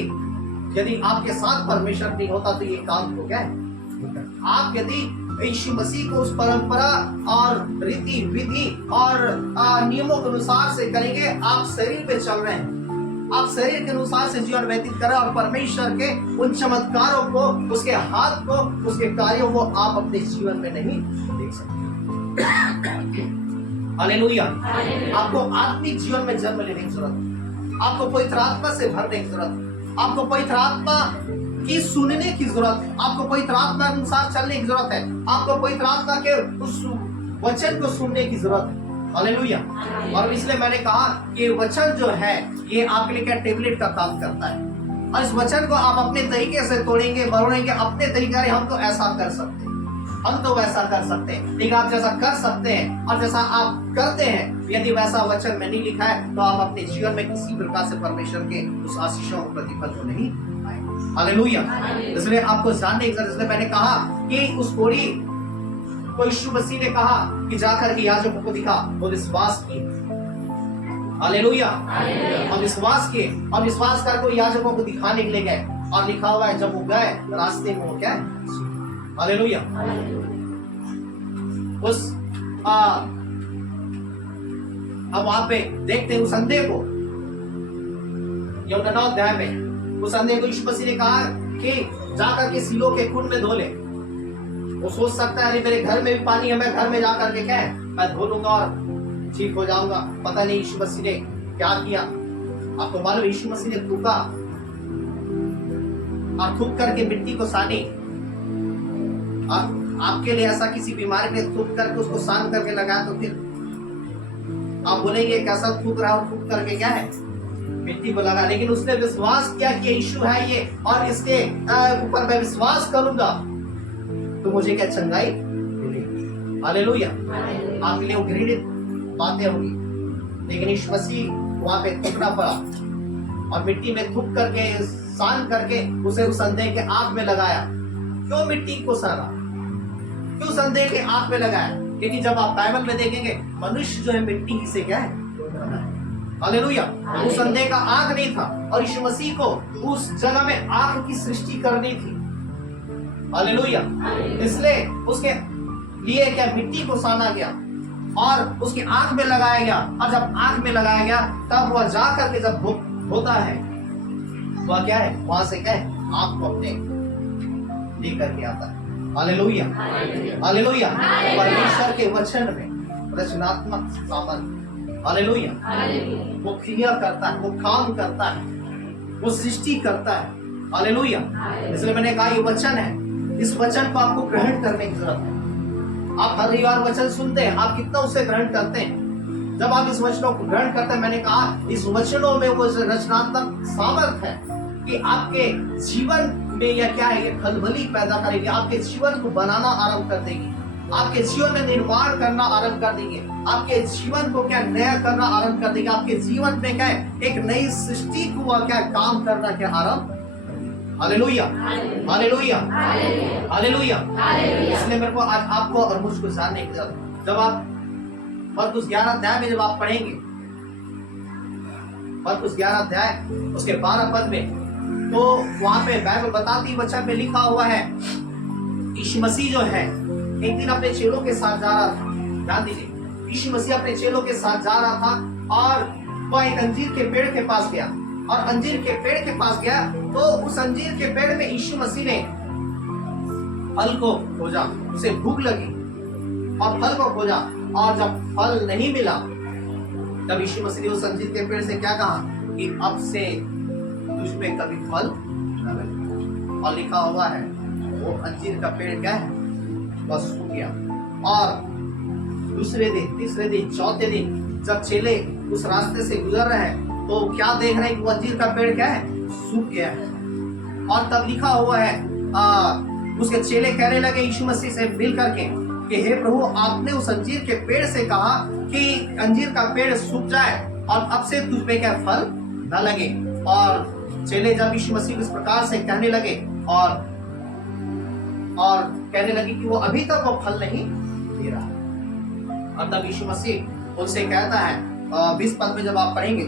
यदि आपके साथ परमेश्वर नहीं होता तो ये काम को क्या है। आप यदि यीशु मसीह को उस परंपरा और रीति विधि और नियमों के अनुसार से करेंगे, आप शरीर पे चल रहे हैं, आप शरीर के अनुसार से जीवन व्यतीत करें और परमेश्वर के उन चमत्कारों को, उसके हाथ को, उसके कार्यों को आप अपने जीवन में नहीं देख सकते। हालेलुया। आपको आत्मिक जीवन में जन्म लेने की जरूरत है, आपको पवित्र आत्मा से भरने की जरूरत है, आपको पवित्र आत्मा की सुनने की जरूरत है, आपको पवित्र आत्मा के अनुसार चलने की जरूरत है, आपको पवित्र आत्मा के उस वचन को सुनने की जरूरत है। हालेलुया। और इसलिए मैंने कहा कि वचन जो है ये आपके लिए क्या टेबलेट का काम करता है, और इस वचन को आप अपने तरीके से तोड़ेंगे, मरोड़ेंगे अपने तरीके से। हम तो ऐसा कर सकते हैं, हम तो वैसा कर सकते हैं, लेकिन आप जैसा कर सकते हैं और जैसा आप करते हैं, यदि वैसा वचन में नहीं लिखा है तो आप अपने जीवन में किसी प्रकार से परमेश्वर के उस आशीषों को प्रतिफल को नहीं पाएंगे। हालेलुया। इसलिए आपको जानने की जरूरत, इसलिए मैंने कहा कि उस कोड़ी को यीशु मसीह ने कहा कि जाकर के याजकों को दिखा, वो विश्वास किए। हालेलुया। और विश्वास किए और विश्वास करके याजकों को दिखाने के लिए गए, और लिखा हुआ है जब वो गए रास्ते में वो क्या है। हालेलुया। उस अब वहां पे देखते हैं उस अंधे को, यूहन्ना 9 अध्याय में उस अंधे को यीशु मसीह ने कहा कि जाकर के सिलो के कुंड में धो ले। वो सोच सकता है अरे मेरे घर में भी पानी है, मैं घर में जाकर के क्या है मैं धो लूंगा और ठीक हो जाऊंगा। पता नहीं यीशु मसीह ने क्या किया। आपको मालूम यीशु मसीह ने थूका और थूक करके मिट्टी को सानी। आपके लिए ऐसा किसी बीमारी में थूक करके उसको सान करके लगाया तो फिर आप बोलेंगे कैसा थूक रहा और थूक करके क्या है मिट्टी को लगा। लेकिन उसने विश्वास किया कि यीशु है ये, और इसके ऊपर मैं विश्वास करूंगा तो मुझे क्या चंगाई मिलेगी। हालेलुया। आपके लिए वो घृणित बातें होगी, लेकिन यीशु मसीह वहां पे थूकना पड़ा और मिट्टी में थूक करके सान करके उसे उस अंधे के आंख में लगाया। क्यों मिट्टी को साना, क्यों उस अंधे के आंख में लगाया? क्योंकि जब आप बाइबल में देखेंगे मनुष्य जो है मिट्टी से क्या है। हालेलुया। उस अंधे का आंख नहीं था और यीशु मसीह को उस जगह में आंख की सृष्टि करनी थी। हालेलुया। इसलिए उसके लिए क्या मिट्टी को साना गया और उसकी आंख में लगाया गया, और जब आंख में लगाया गया तब वह जा करके जब होता है वह क्या है वहां से क्या है आंख को अपने लेकर के आता है। हालेलुया। हालेलुया। परमेश्वर के वचन में रचनात्मक सामर्थ्य, हालेलुया, वो क्रिया करता है, वो काम करता है, वो सृष्टि करता है। हालेलुया। इसलिए मैंने कहा ये वचन है, इस वचन को आपको ग्रहण करने की जरूरत है। आप हर रविवार वचन सुनते हैं, आप कितना उसे ग्रहण करते हैं? जब आप इस वचनों को ग्रहण करते हैं, मैंने कहा इस वचनों में वो रचनात्मक सामर्थ है कि आपके जीवन में यह क्या है, ये खलबली पैदा करेगी, आपके जीवन को बनाना आरंभ कर देगी, आपके जीवन में निर्माण करना आरंभ कर देंगे, आपके जीवन को क्या नया करना आरंभ कर देंगे, आपके जीवन में क्या है, एक नई सृष्टि को क्या काम करना क्या आरंभ। Hallelujah, hallelujah, hallelujah. इसलिए मेरे को आज आपको और मुझको जानने की जरूरत है। जब आप मरकुस 11 अध्याय में जब आप पढ़ेंगे, मरकुस 11 अध्याय उसके 12 पद में, तो वहां पे बाइबल बताती वचन में लिखा हुआ है, यीशु मसीह जो है एक दिन अपने चेलों के साथ जा रहा था। ध्यान दीजिए, यीशु मसीह अपने चेलों के साथ जा रहा था और वह एक अंजीर के पेड़ के पास गया, और अंजीर के पेड़ के पास गया तो उस अंजीर के पेड़ में यीशु मसीह ने फल को खोजा, उसे भूख लगी और फल को खोजा, और जब फल नहीं मिला तब यीशु मसीह ने उस अंजीर के पेड़ से क्या कहा कि अब से तुझ में कभी फल न लगे। और लिखा हुआ है वो अंजीर का पेड़ क्या है, बस सूख गया। और दूसरे दिन, तीसरे दिन, चौथे दिन जब चेले उस रास्ते से गुजर रहे हैं तो क्या देख रहे हैं कि वो अंजीर का पेड़ क्या है, सूख गया है। और तब लिखा हुआ है उसके चेले कहने लगे यीशु मसीह से मिल करके कि हे प्रभु, आपने उस अंजीर के पेड़ से कहा कि अंजीर का पेड़ सूख जाए और अब से तुझ पे क्या फल न लगे। और चेले जब यीशु मसीह इस प्रकार से कहने लगे और कहने लगे कि वो अभी तक वो फल नहीं दे रहा, और तब यीशु मसीह उनसे कहता है 20 पद में जब आप पढ़ेंगे,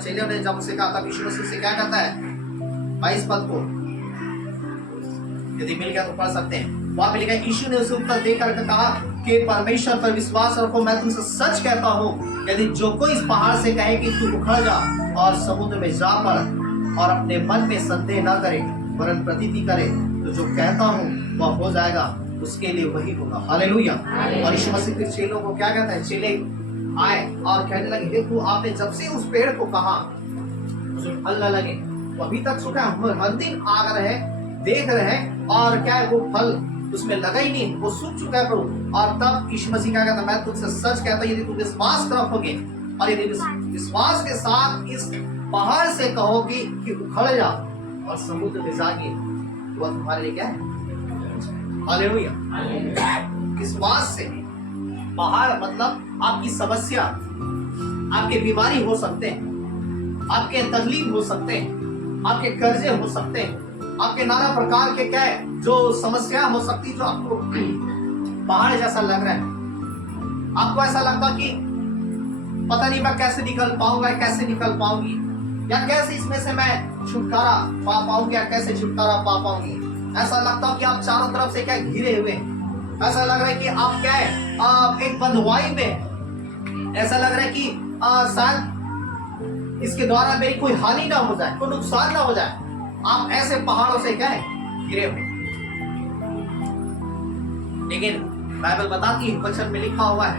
चेले ने जब उसे कहा तब यीशु मसीह से क्या कहता है, 22 पद को यदि मिल गया तो पढ़ सकते हैं। वहां पे लिखा है, यीशु ने उसे उत्तर देकर कहा कि परमेश्वर पर विश्वास रखो, मैं तुमसे सच कहता हूँ, यदि जो कोई इस पहाड़ से कहे कि तू उखड़ जा और समुद्र में जा पड़, और अपने मन में संदेह न करे वरन प्रतीति करे, तो जो कहता हूँ वह हो जाएगा, उसके लिए वही होगा। हालेलुया। और यीशु मसीह के चेलों को क्या कहता है, चेले आए और कहने लगे, देखो आपने जब से उस पेड़ को कहा उसमें फल न लगे, वो अभी तक सूखा, हर दिन आ रहे देख रहे हैं और क्या है वो फल उसमें लगा ही नहीं, वो सूख चुका है प्रभु। और तब यीशु मसीह क्या कहता है, मैं तुमसे सच कहता हूं, यदि तुम विश्वास रखोगे और यदि विश्वास के साथ इस पहाड़ से कहोगे कि उखड़ जा और समुद्र में जागे, तो वह तुम्हारे लिए क्या है। हालेलुया। विश्वास से पहाड़ मतलब आपकी समस्या, आपके बीमारी हो सकते हैं, आपके तकलीफ हो सकते हैं, आपके कर्जे हो सकते हैं, आपके नाना प्रकार के क्या है जो समस्या हो सकती, जो आपको पहाड़ जैसा लग रहा है, आपको ऐसा लगता कि पता नहीं मैं कैसे निकल पाऊंगा, कैसे निकल पाऊंगी, या कैसे इसमें से मैं छुटकारा पा पाऊंगी, या कैसे छुटकारा पा पाऊंगी। ऐसा लगता कि आप चारों तरफ से क्या घिरे हुए हैं, ऐसा लग रहा है कि आप क्या है एक बंधुआई में, ऐसा लग रहा है कि शायद इसके द्वारा मेरी कोई हानि ना हो जाए, कोई नुकसान ना हो जाए। आप ऐसे पहाड़ों से क्या है घिरे हुए। लेकिन बाइबल बताती है, वचन में लिखा हुआ है,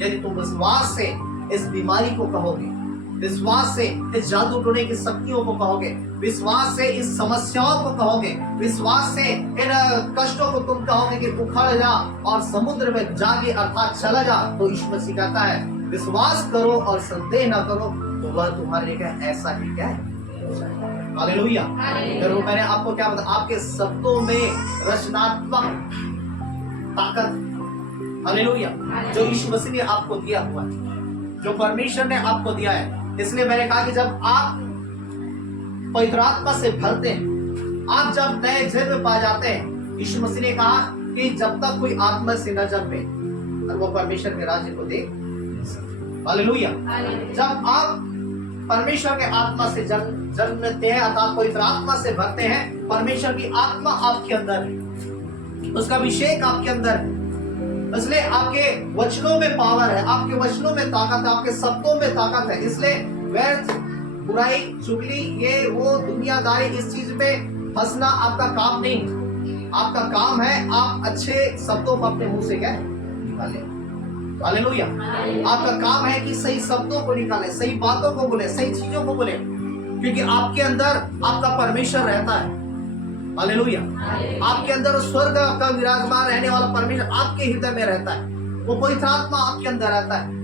यदि तुम विश्वास से इस बीमारी को कहोगे, विश्वास से इस जादू टोने की शक्तियों को कहोगे, विश्वास से इस समस्याओं को कहोगे, विश्वास से इन कष्टों को तुम कहोगे कि उखड़ जा और समुद्र में जाके अर्थात चला जा, तो यीशु मसीह कहता है विश्वास करो और संदेह न करो, तो वह तुम्हारे लिए क्या ऐसा ही क्या है। हालेलुया। फिर मैंने आपको क्या बताया, आपके शब्दों में रचनात्मक ताकत, हालेलुया, जो यीशु मसीह ने आपको दिया हुआ है, जो परमेश्वर ने आपको दिया है। इसलिए मैंने कहा कि जब आप पवित्र आत्मा से भरते हैं, आप जब नए जन्म पा जाते हैं, यीशु मसीह ने कहा कि जब तक कोई आत्मा से न जन्मे और वो परमेश्वर के राज्य को देख। हालेलुया। जब आप परमेश्वर के आत्मा से जन्मते हैं, अर्थात पवित्र आत्मा से भरते हैं, परमेश्वर की आत्मा आपके अंदर है, उसका अभिषेक आपके अंदर है, इसलिए आपके वचनों में पावर है, आपके वचनों में ताकत है, आपके शब्दों में ताकत है। इसलिए व्यर्थ, बुराई, चुगली, ये वो दुनियादारी, इस चीज में फंसना आपका काम नहीं। आपका काम है आप अच्छे शब्दों को अपने मुंह से क्या निकालें। हालेलुया। आपका काम है कि सही शब्दों को निकालें, सही बातों को बोले, सही चीजों को बोले, क्योंकि आपके अंदर आपका परमेश्वर रहता है। हालेलुया। आपके अंदर स्वर्ग का विराजमान रहने वाला परमेश्वर आपके हृदय में रहता है, वो पवित्र आत्मा आपके अंदर रहता है,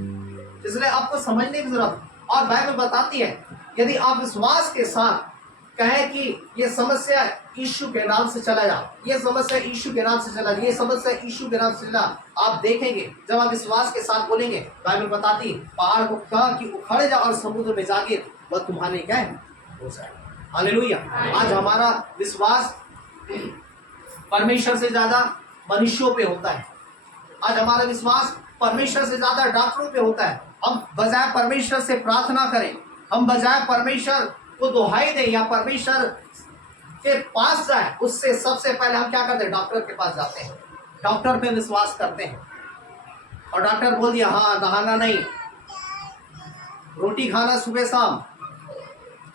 इसलिए आपको समझने की जरूरत। और बाइबल बताती है यदि आप विश्वास के साथ कहें कि ये समस्या यीशु के नाम से चला जा, ये समस्या यीशु के नाम से चला जा, ये समस्या यीशु के नाम से चला, आप देखेंगे जब आप विश्वास के साथ बोलेंगे, बाइबल बताती पहाड़ को कहा कि उखड़ जा और समुद्र में जाके वह तुम्हारे क्या है हो जाए। हालेलुया। आज हमारा विश्वास परमेश्वर से ज्यादा मनुष्यों पे होता है, आज हमारा विश्वास परमेश्वर से ज्यादा डॉक्टरों पे होता है। हम बजाय परमेश्वर से प्रार्थना करें, हम बजाय परमेश्वर को दुहाई दें या परमेश्वर के पास जाए, उससे सबसे पहले हम क्या करते हैं, डॉक्टर के पास जाते हैं, डॉक्टर पे विश्वास करते हैं। और डॉक्टर बोल दिया हाँ नहाना नहीं, रोटी खाना सुबह शाम,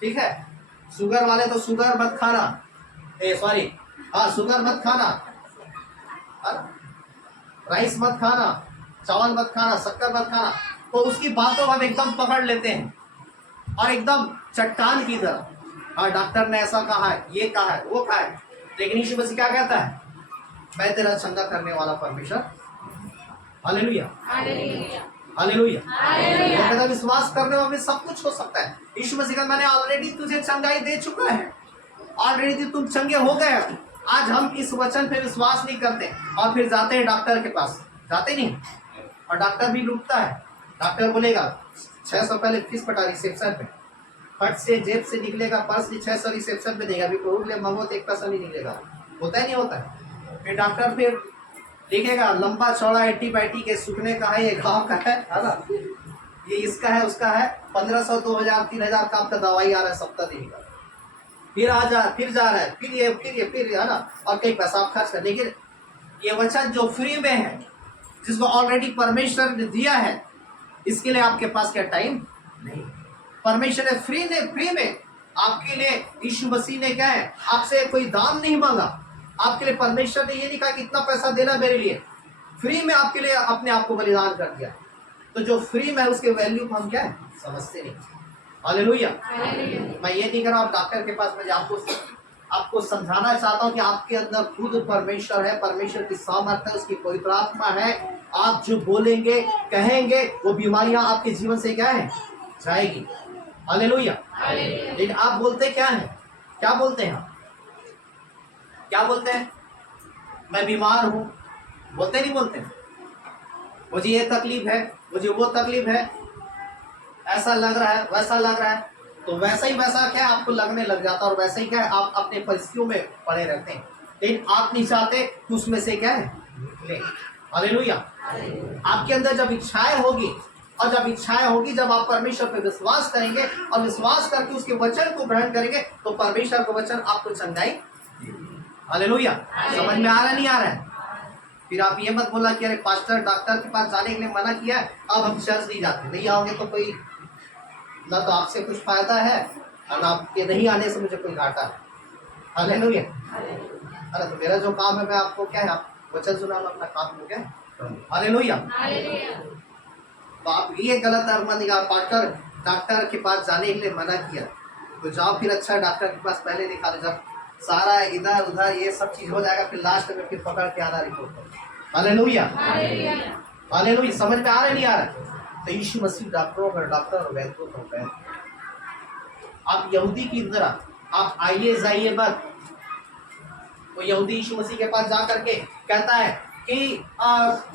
ठीक है, शुगर वाले तो शुगर मत खाना, सॉरी हाँ शुगर मत खाना, राइस मत खाना, चावल मत खाना, शक्कर मत खाना, तो उसकी बातों को हम एकदम पकड़ लेते हैं और एकदम चट्टान की तरह, हाँ डॉक्टर ने ऐसा कहा है, ये कहा है, वो कहा है, लेकिन यीशु मसीह क्या कहता है, मैं तेरा चंगा करने वाला परमेश्वर। Hallelujah hallelujah. वो कहता विश्वास करने वाले सब कुछ हो सकता है। यीशु मसीह का मैंने ऑलरेडी तुझे चंगाई दे चुका है, ऑलरेडी तुम चंगे हो गए। आज हम इस वचन पे विश्वास नहीं करते और फिर जाते हैं डॉक्टर के पास, जाते नहीं, और डॉक्टर भी लूटता है। डॉक्टर बोलेगा 600 पहले फीस पटा रिसेप्शन पे, फट से जेब से निकलेगा पर्स, 600 रिसेप्शन पे देगा, अभी कोविड ले मंगो तो 1 पैसा नहीं निकलेगा, होता ही नहीं होता है। फिर डॉक्टर फिर लिखेगा लंबा चौड़ा एंटीबायोटिक के सूखने का है, ये घाव का है ना, ये इसका है उसका है, 1500 2000 3000 का आपका दवाई आ रहा है सप्ताह दिन का, फिर फिर जा रहा है, फिर है ना, और कई पैसा आप खर्च कर। लेकिन ये वचन जो फ्री में है, जिसको ऑलरेडी परमेश्वर ने दिया है, इसके लिए आपके पास क्या टाइम नहीं। परमेश्वर ने फ्री में आपके लिए, यीशु मसीह ने क्या है, आपसे कोई दाम नहीं मांगा, आपके लिए परमेश्वर ने ये नहीं कहा कि इतना पैसा देना मेरे लिए, फ्री में आपके लिए अपने आप को बलिदान कर दिया। तो जो फ्री में है उसके वैल्यू को हम क्या है समझते नहीं। हालेलुया। मैं ये नहीं कर रहा हूँ डॉक्टर के पास, मैं आपको समझाना चाहता हूँ कि आपके अंदर खुद परमेश्वर है, परमेश्वर की सामर्थ्य है, उसकी पवित्र आत्मा है। आप जो बोलेंगे कहेंगे वो बीमारियां आपके जीवन से क्या है जाएगी। हालेलुया। लेकिन आप बोलते क्या है, क्या बोलते हैं, क्या बोलते हैं, मैं बीमार हूं, बोलते नहीं बोलते, मुझे ये तकलीफ है, मुझे वो तकलीफ है, ऐसा लग रहा है, वैसा लग रहा है, तो वैसा ही वैसा क्या है आपको लगने लग जाता है, और वैसा ही क्या है आप अपने परिस्थितियों में पड़े रहते हैं। लेकिन आप नहीं चाहते कि उसमें से क्या है निकले। हालेलुया। आपके अंदर जब इच्छाएं होगी, और जब इच्छाएं होगी, जब आप परमेश्वर पर विश्वास करेंगे और विश्वास करके उसके वचन को ग्रहण करेंगे, तो परमेश्वर का वचन आपको चंगाई। हालेलुया। समझ में आ रहा नहीं आ रहा है? फिर आप ये मत बोला कि अरे पास्टर डॉक्टर के पास जाने के लिए मना किया है, अब हम चर्च नहीं जाते। नहीं आओगे तो कोई ना तो आपसे कुछ फायदा है और आपके नहीं आने से मुझे कोई घाटा है। हालेलुया। अरे तो मेरा जो काम है मैं आपको क्या है, आप वचन सुनाना अपना काम हो गया। हालेलुया। तो आप ये गलत अर्थ मत निकाल, पास्टर डॉक्टर के पास जाने के लिए मना किया तो जाओ फिर अच्छा डॉक्टर के पास पहले दिखा दो, जब सारा इधर उधर ये सब चीज हो जाएगा फिर लास्ट में फिर पकड़ के आना रिपोर्ट। हालेलुया। हालेलुया। समझ में आ रहा नहीं आ रहा? तो यीशु मसीह डॉक्टरों का डॉक्टर और वैद्यों का वैद्य। आप यहूदी की तरह आप आइए जाइए मत। वो यहूदी यीशु मसीह के पास जा करके कहता है कि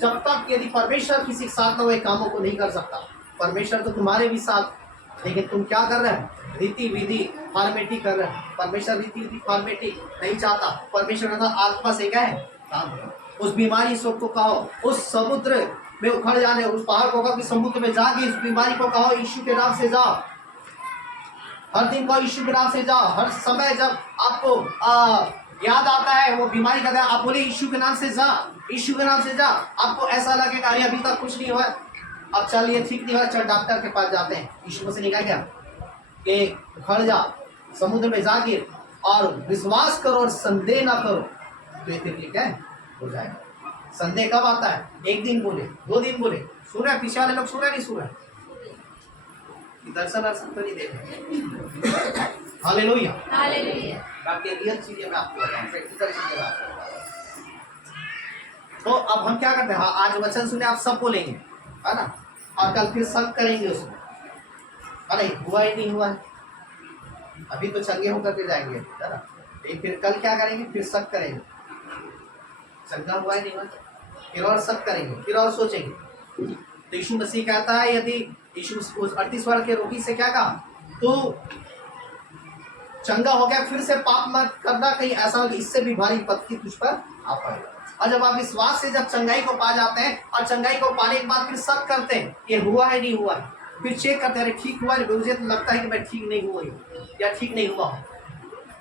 जब तक यदि परमेश्वर किसी के साथ ना वो कामों को नहीं कर सकता। परमेश्वर तो तुम्हारे भी साथ, लेकिन तुम क्या कर रहे हो, रीति विधि फॉर्मेलिटी कर रहे हो। परमेश्वर रीति विधि फॉर्मेलिटी नहीं चाहता। परमेश्वर का आत्मा से क्या है काम है। उस बीमारी सब को कहो, उस समुद्र में उखड़ जाने, उस पहाड़ को कहो कि समुद्र में जाके इस बीमारी को कहो यीशु के नाम से जाओ। हर दिन कहो यीशु के नाम से जाओ। हर समय जब आपको याद आता है वो बीमारी का, आप बोले यीशु के नाम से जा, यीशु के नाम से जा। आपको ऐसा लगेगा अरे अभी तक कुछ नहीं हुआ, अब चलिए ठीक नहीं हुआ, चल डॉक्टर के पास जाते हैं। यीशु मसीह ने कहा क्या कि उखड़ जा, समुद्र में जा गिर और विश्वास करो और संदेह ना करो तो ये फिर क्या हो जाएगा। संदेह कब आता है? एक दिन बोले, 2 दिन बोले, सुन रहे पीछे वाले लोग, सुन रहे नहीं सुन रहे? दर्शन अर्शन तो नहीं देखे। हालेलुया। रियल चीजें मैं आपको बताऊँ, प्रैक्टिकल चीजें मैं आपको बताऊँ। तो अब हम क्या करते हैं, हाँ आज वचन सुने आप सब बोलेंगे, है ना, और कल फिर शक करेंगे उसमें, अरे हुआ ही नहीं हुआ है, अभी तो चंगे होकर के जाएंगे, है ना, लेकिन फिर कल क्या करेंगे, फिर शक करेंगे, चंगा हुआ ही नहीं हुआ, फिर और शक करेंगे, फिर और सोचेंगे। तो यीशु मसीह कहता है, यदि यीशु उस 38 वर्ष के रोगी से क्या कहा, तो चंगा हो गया, फिर से पाप मत करना, कहीं ऐसा हो कि इससे भी भारी विपत्ति तुझ पर आ पाएगा। और जब आप विश्वास से जब चंगाई को पा जाते हैं, और चंगाई को पाने के बाद फिर शक करते हैं, ये हुआ है नहीं हुआ है, फिर चेक करते हैं, ठीक हुआ है, मुझे तो लगता है कि मैं ठीक नहीं हुआ या ठीक नहीं हुआ हूँ,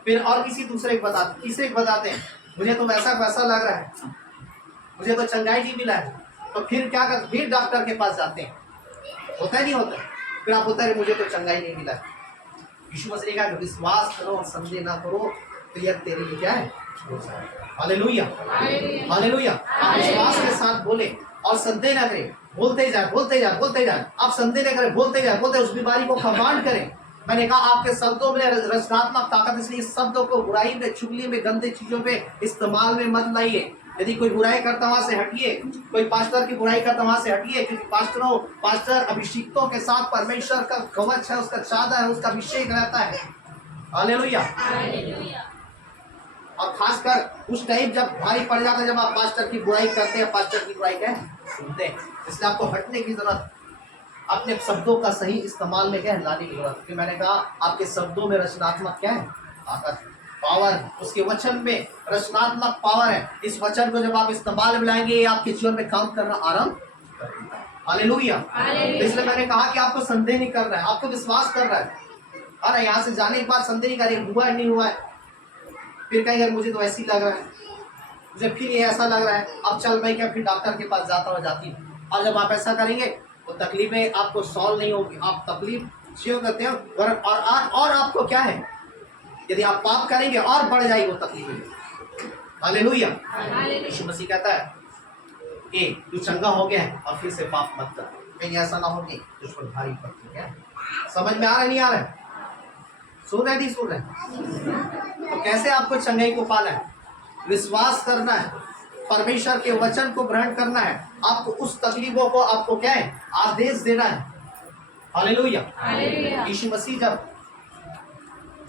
फिर और किसी दूसरे को बताते, तीसरे को बताते हैं, मुझे तो वैसा वैसा लग रहा है, मुझे तो चंगाई नहीं मिला है, तो फिर क्या करते, फिर डॉक्टर के पास जाते हैं, होता है नहीं होता, फिर आप होता है मुझे तो चंगाई नहीं मिला। यीशु मसीह ने कहा विश्वास करो और संदेह ना करो, तो यह तेरे लिए क्या है, हालेलुया, हालेलुया। आप विश्वास के साथ बोले और संदेह ना करें, बोलते जाए बोलते जाए बोलते जाए, आप संदेह ना करें, बोलते जाए बोलते, उस बीमारी को कमांड करें। मैंने कहा आपके शब्दों में रचनात्मक ताकत, इसलिए इस शब्दों को बुराई में, चुगली में, गंदे चीजों पे इस्तेमाल में मत लाइए। यदि कोई बुराई करता वहां से हटिए, कोई पास्टर की बुराई करता वहां से हटिए, क्योंकि पास्टर अभिषिक्तों के साथ परमेश्वर का कवच है, उसका चादर है, उसका अभिषेक रहता है, हालेलुया। और खासकर उस टाइम जब भारी पड़ जाता है, जब आप पास्टर की बुराई करते हैं, पास्टर की बुराई क्या सुनते हैं, इसलिए आपको हटने की जरूरत, अपने शब्दों का सही इस्तेमाल में क्या है, लाने की जरूरत। क्योंकि मैंने कहा आपके शब्दों में रचनात्मक क्या है, ताकत, पावर, उसके वचन में रचनात्मक पावर है। इस वचन को जब आप इस्तेमाल में लाएंगे, ये आपके जीवन में काम करना आरंभ करेगा, हालेलुया। इसलिए मैंने कहा कि आपको संदेह नहीं करना है, आपको विश्वास कर रहा है, अरे यहाँ से जाने के बाद संदेह नहीं करें, हुआ है नहीं हुआ है, फिर कहेंगे मुझे तो ऐसी लग रहा है, मुझे फिर ये ऐसा लग रहा है, अब चल मैं क्या फिर डॉक्टर के पास जाता हुआ जाती हूँ। और जब आप ऐसा करेंगे तो तकलीफें आपको सॉल्व नहीं होगी, आप तकलीफ शेयर करते हैं, और आपको क्या है, यदि आप पाप करेंगे और बढ़ जाएगी वो तकलीफें, हालेलुया। यीशु मसीह कहता है कि तू चंगा हो गया है और फिर से पाप मत कर, कहीं ऐसा ना हो कि तुझ पर भारी पड़ती है। समझ में आ रहा है नहीं आ रहा है, सुन रहे नहीं सुन रहे, तो कैसे आपको चंगाई को पाना है, विश्वास करना है, परमेश्वर के वचन को ग्रहण करना है, आपको उस तकलीफों को आपको क्या है, आदेश देना है, हालेलुया। यीशु मसीह जब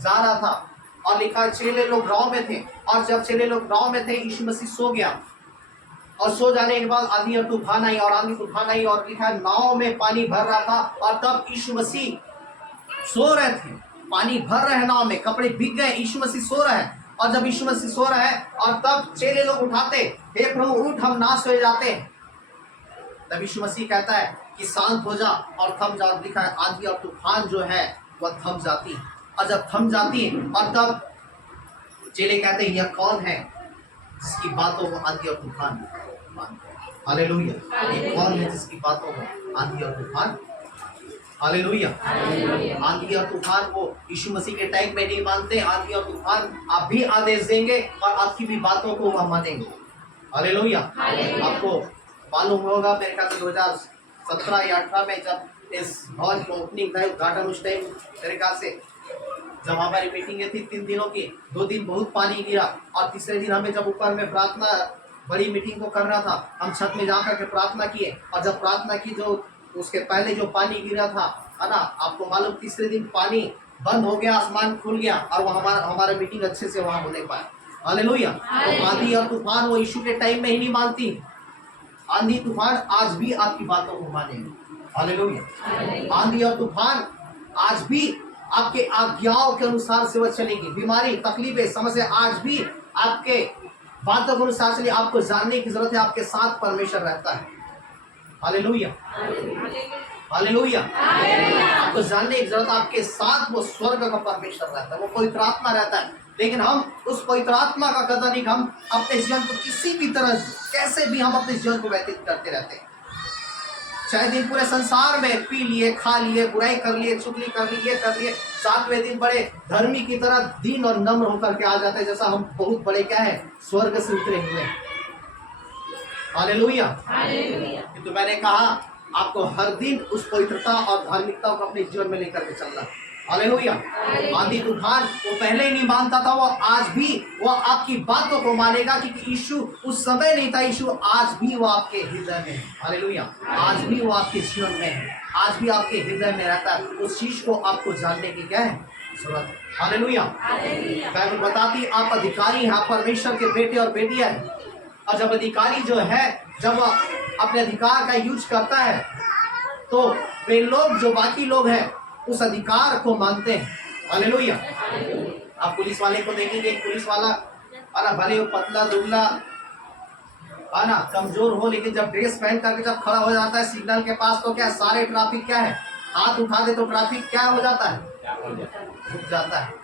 जा रहा था और लिखा चेले लोग गांव में थे, और जब चेले लोग गांव में थे, यीशु मसीह सो गया, और सो जाने के बाद आंधी और तूफान आई, और आंधी तूफान आई, और लिखा नाव में पानी भर रहा था, और तब यीशु मसीह सो रहे थे, पानी भर रहे हैं नाव में, कपड़े भीग गए, यीशु मसीह सो रहा है। और जब यीशु मसीह सो रहा है और तब चेले लोग उठाते, हे प्रभु उठ, हम नाश हो जाते हैं, तब यीशु मसीह कहता है कि शांत हो जा और थम जा, लिखा है आंधी और तूफान जो है वह थम जाती, और जब थम जाती है और तब चेले कहते हैं यह कौन है जिसकी बातों को आंधी और तूफान मानते हैं, हालेलुया। ये कौन है जिसकी बातों को आंधी और तूफान, हालेलुया। आंधी और तूफान को यीशु मसीह के टाइम में नहीं मानते, आंधी और तूफान आप भी आदेश देंगे और आपकी भी बातों को वह मानेंगे, हालेलुया। आपको मालूम होगा मेरे ख्याल से 2017 या 18 में जब इस हॉल की ओपनिंग था, उद्घाटन, उस टाइम मेरे ख्याल से जब हमारी मीटिंगें थी 3 दिनों की, 2 दिन बहुत पानी गिरा, और तीसरे दिन हमें जब ऊपर में प्रार्थना, बड़ी मीटिंग को करना था, हम छत में जाकर के प्रार्थना किए, और जब प्रार्थना की जो उसके पहले जो पानी गिरा था, है ना, आपको मालूम तीसरे दिन पानी बंद हो गया, आसमान खुल गया, और वो हमारा मीटिंग अच्छे से वहाँ होने पाया, हालेलुया। तो आंधी और तूफान वो यीशु के टाइम में ही नहीं मानती, आंधी तूफान आज भी आपकी बातों को मानेंगे, हालेलुया। आंधी और तूफान आज भी आपके आज्ञाओं के अनुसार से वह चलेगी, बीमारी, तकलीफें, समस्या आज भी आपके बातों के अनुसार चलेगी। आपको जानने की जरूरत है आपके साथ परमेश्वर रहता है, हालेलुया, हालेलुया। आपको जानने की जरूरत, आपके साथ वो स्वर्ग का परमेश्वर रहता है, वो पवित्र आत्मा रहता है, लेकिन हम उस पवित्र आत्मा का कदर नहीं, हम अपने जीवन को किसी भी तरह, कैसे भी हम अपने जीवन को व्यतीत करते रहते हैं। चाहे दिन पूरे संसार में पी लिए, खा लिए, बुराई कर लिए, चुगली कर ली, ये कर लिए, 7वें दिन बड़े धर्मी की तरह दीन और नम्र होकर के आ जाते हैं, जैसा हम बहुत बड़े क्या है, स्वर्ग से उतरे हुए हैं, हालेलुया। तो मैंने कहा आपको हर दिन उस पवित्रता और धार्मिकता को अपने जीवन में लेकर के चलना, हालेलुया। आंधी तूफान वो पहले ही नहीं मानता था, वो आज भी वो आपकी बातों को मानेगा, क्योंकि यीशु उस समय नहीं था, यीशु आज भी वो आपके हृदय में है। हालेलुया। आज भी वो आपके जीवन में है, आज भी आपके हृदय में रहता है। उस चीज को आपको जानने की क्या है जरूरत है। हालेलुया। बाइबल बताती आप अधिकारी हैं, आप परमेश्वर के बेटे और बेटियां हैं। और जब अधिकारी जो है जब अपने अधिकार का यूज करता है तो वे लोग जो बाकी लोग हैं उस अधिकार को मानते हैं। हालेलुया। आप पुलिस वाले को देखेंगे, पुलिस वाला है ना, भले वो पतला दुबला है ना, कमजोर हो, लेकिन जब ड्रेस पहन करके जब खड़ा हो जाता है सिग्नल के पास तो क्या सारे ट्रैफिक क्या है, हाथ उठा दे तो ट्रैफिक क्या हो जाता है, रुक जाता है।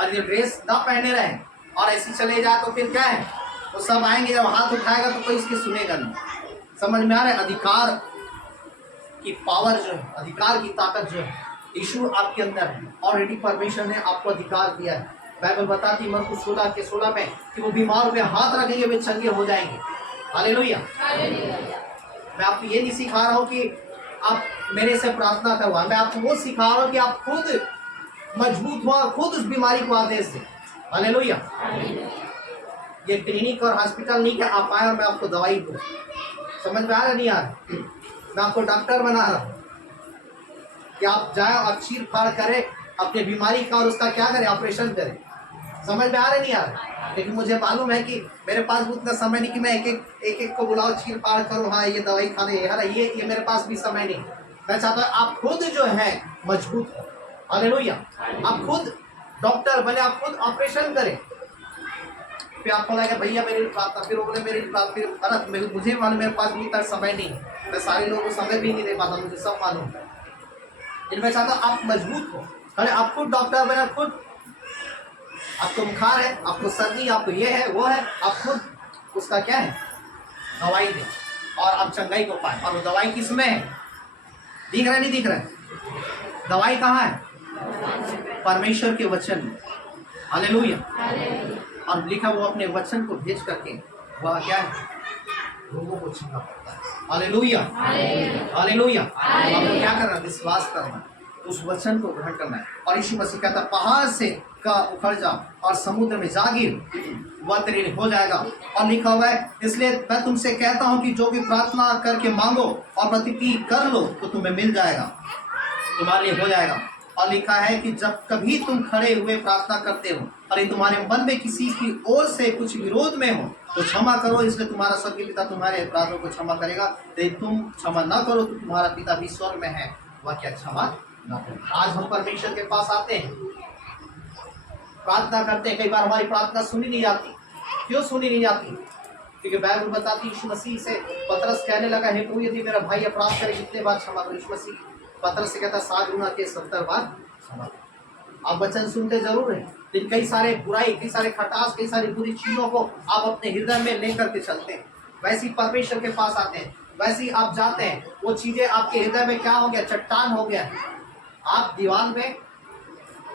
और ये ड्रेस ना पहने रहे और ऐसे चले जाए तो फिर क्या है, वो सब आएंगे, जब हाथ उठाएगा तो कोई इसकी सुनेगा नहीं। समझ में आ रहा है? अधिकार की पावर जो है, अधिकार की ताकत जो है, यीशु आपके अंदर है। ऑलरेडी परमेश्वर ने आपको अधिकार दिया है। बाइबल बताती मरकुस 16 में कि वो बीमार पे हाथ रखेंगे वे चंगे हो जाएंगे। हालेलुया। मैं आपको ये नहीं सिखा रहा हूँ कि आप मेरे से प्रार्थना करवा, मैं आपको वो सिखा रहा हूँ कि आप खुद मजबूत हो और खुद उस बीमारी को आदेश दें। हालेलुया। ये क्लिनिक और हॉस्पिटल नहीं कि आप आए और मैं आपको दवाई दूँ। समझ में आ रहा नहीं आ रहा? मैं आपको डॉक्टर बना रहा हूँ कि आप जाए और चीर फाड़ करें अपने बीमारी का और उसका क्या करें, ऑपरेशन करें। समझ में आ रहा नहीं आ रहा? लेकिन मुझे मालूम है कि मेरे पास उतना समय नहीं कि मैं एक एक को बुलाओ चीर फाड़ करूँ, हाँ ये दवाई खाने ये मेरे पास भी समय नहीं। मैं चाहता हूँ आप खुद जो है मजबूत हो। हालेलुया। आप खुद डॉक्टर बने, आप खुद ऑपरेशन करें। फिर आपको लगे भैया मेरी प्रार्थना, फिर बोले मेरी प्रार्थना, फिर मुझे मालूम मेरे पास भी तक समय नहीं, मैं सारे लोगों को समय भी नहीं दे पाता, मुझे सब मालूम है। लेकिन मैं चाहता हूँ आप मजबूत हो। अरे आप खुद डॉक्टर बने, खुद आपको बुखार है, आपको सर्दी, आपको ये है वो है, आप खुद उसका क्या है दवाई दें और आप चंगाई को पाए। और वो दवाई किस में है? दिख रहा है नहीं दिख रहा है? दवाई कहाँ है? परमेश्वर के वचन में। हालेलुया। और लिखा वो अपने वचन को भेज करके वह क्या है लोगों को छूना पड़ता है। हालेलुया। हालेलुया। आपको क्या करना? विश्वास करना, उस वचन को ग्रहण करना है। और यीशु मसीह कहता है पहाड़ से का उखड़ जा और समुद्र में जा गिर, वह तेरे हो जाएगा। और लिखा हुआ है इसलिए मैं तुमसे कहता हूँ कि जो भी प्रार्थना करके मांगो और प्रतिज्ञा कर लो तो तुम्हें मिल जाएगा, तुम्हारे लिए हो जाएगा। और लिखा है कि जब कभी तुम खड़े हुए प्रार्थना करते हो और ये तुम्हारे मन में किसी की ओर से कुछ विरोध में हो तो क्षमा करो, इसलिए तुम्हारा स्वर्गीय पिता तुम्हारे अपराधों को क्षमा करेगा। यदि तुम क्षमा न करो तो तुम्हारा पिता भी स्वर्ग में है, वह क्या क्षमा न करेगा। आज हम परमेश्वर के पास आते हैं, प्रार्थना करते हैं, कई बार हमारी प्रार्थना सुनी नहीं जाती। क्यों सुनी नहीं जाती? क्योंकि बाइबल बताती यीशु मसीह से पतरस कहने लगा हे प्रभु यदि मेरा भाई अपराध करे कितने बार क्षमा करो? यीशु मसीह पतरस से कहता 7 गुना के 70 बार क्षमा करो। आप वचन सुनते जरूर हैं, लेकिन कई सारे बुराई, कई सारे खटास, कई सारी बुरी चीजों को आप अपने हृदय में लेकर के चलते हैं। वैसे ही परमेश्वर के पास आते हैं, वैसे ही आप जाते हैं, वो चीजें आपके हृदय में क्या हो गया? चट्टान हो गया। आप दीवार में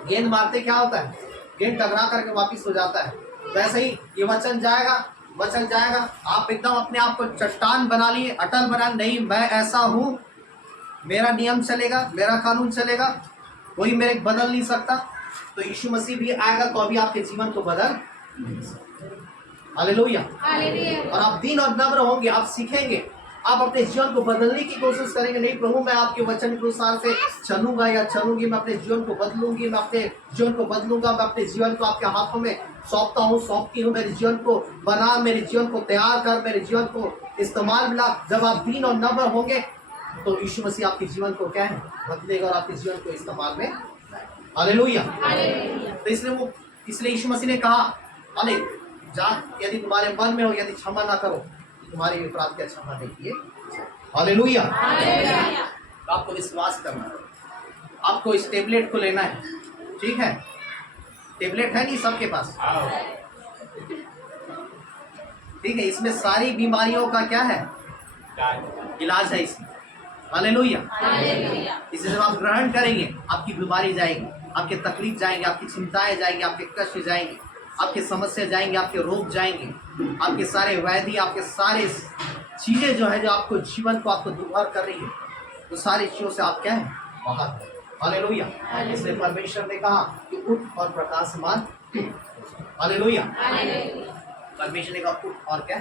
गेंद मारते क्या होता है? गेंद टकरा करके वापिस हो जाता है। वैसे ही ये वचन जाएगा, वचन जाएगा, आप एकदम अपने आप को चट्टान बना लिए, अटल बना, नहीं मैं ऐसा हूँ, मेरा नियम चलेगा, मेरा कानून चलेगा, कोई मेरे बदल नहीं सकता। तो यीशु मसीह भी आएगा तो अभी आपके जीवन को बदल। हालेलुया। और आप दीन और नम्र होंगे, आप सीखेंगे, आप अपने जीवन को बदलने की कोशिश करेंगे। नहीं प्रभु मैं आपके वचन के अनुसार से चलूंगा या चलूंगी, मैं अपने जीवन को बदलूंगी, मैं अपने जीवन को बदलूंगा, मैं अपने जीवन को आपके हाथों में सौंपता हूँ, सौंपती हूँ। मेरे जीवन को बना, मेरे जीवन को तैयार कर, मेरे जीवन को इस्तेमाल मिला। जब आप दीन और नम्र होंगे तो यीशु मसीह आपके जीवन को क्या है बदलेगा और आपके जीवन को इस्तेमाल में। हालेलुया। तो इसलिए यीशु मसीह ने कहा अरे जा, यदि तुम्हारे मन में हो यदि क्षमा ना करो तुम्हारे अपराध का क्षमा नहीं किए। हालेलुया। तो आपको विश्वास करना है, आपको इस टेबलेट को लेना है, ठीक है? टेबलेट है नहीं सबके पास, ठीक है? इसमें सारी बीमारियों का क्या है इलाज है इसमें। हालेलुया। इसे जब आप ग्रहण करेंगे आपकी बीमारी जाएगी, आपके तकलीफ जाएंगे, आपकी चिंताएं जाएंगी, आपके कष्ट जाएंगे, आपके समस्या जाएंगे, आपके रोग जाएंगे, आपके सारे व्याधि, आपके सारे चीजें जो है जो आपको जीवन को आपको दुर्भर कर रही है, तो सारी चीजों से आप क्या है बाहर। हालेलुया। इसलिए परमेश्वर ने कहा कि उठ और प्रकाशमान हो। हालेलुया। परमेश्वर ने कहा उठ और क्या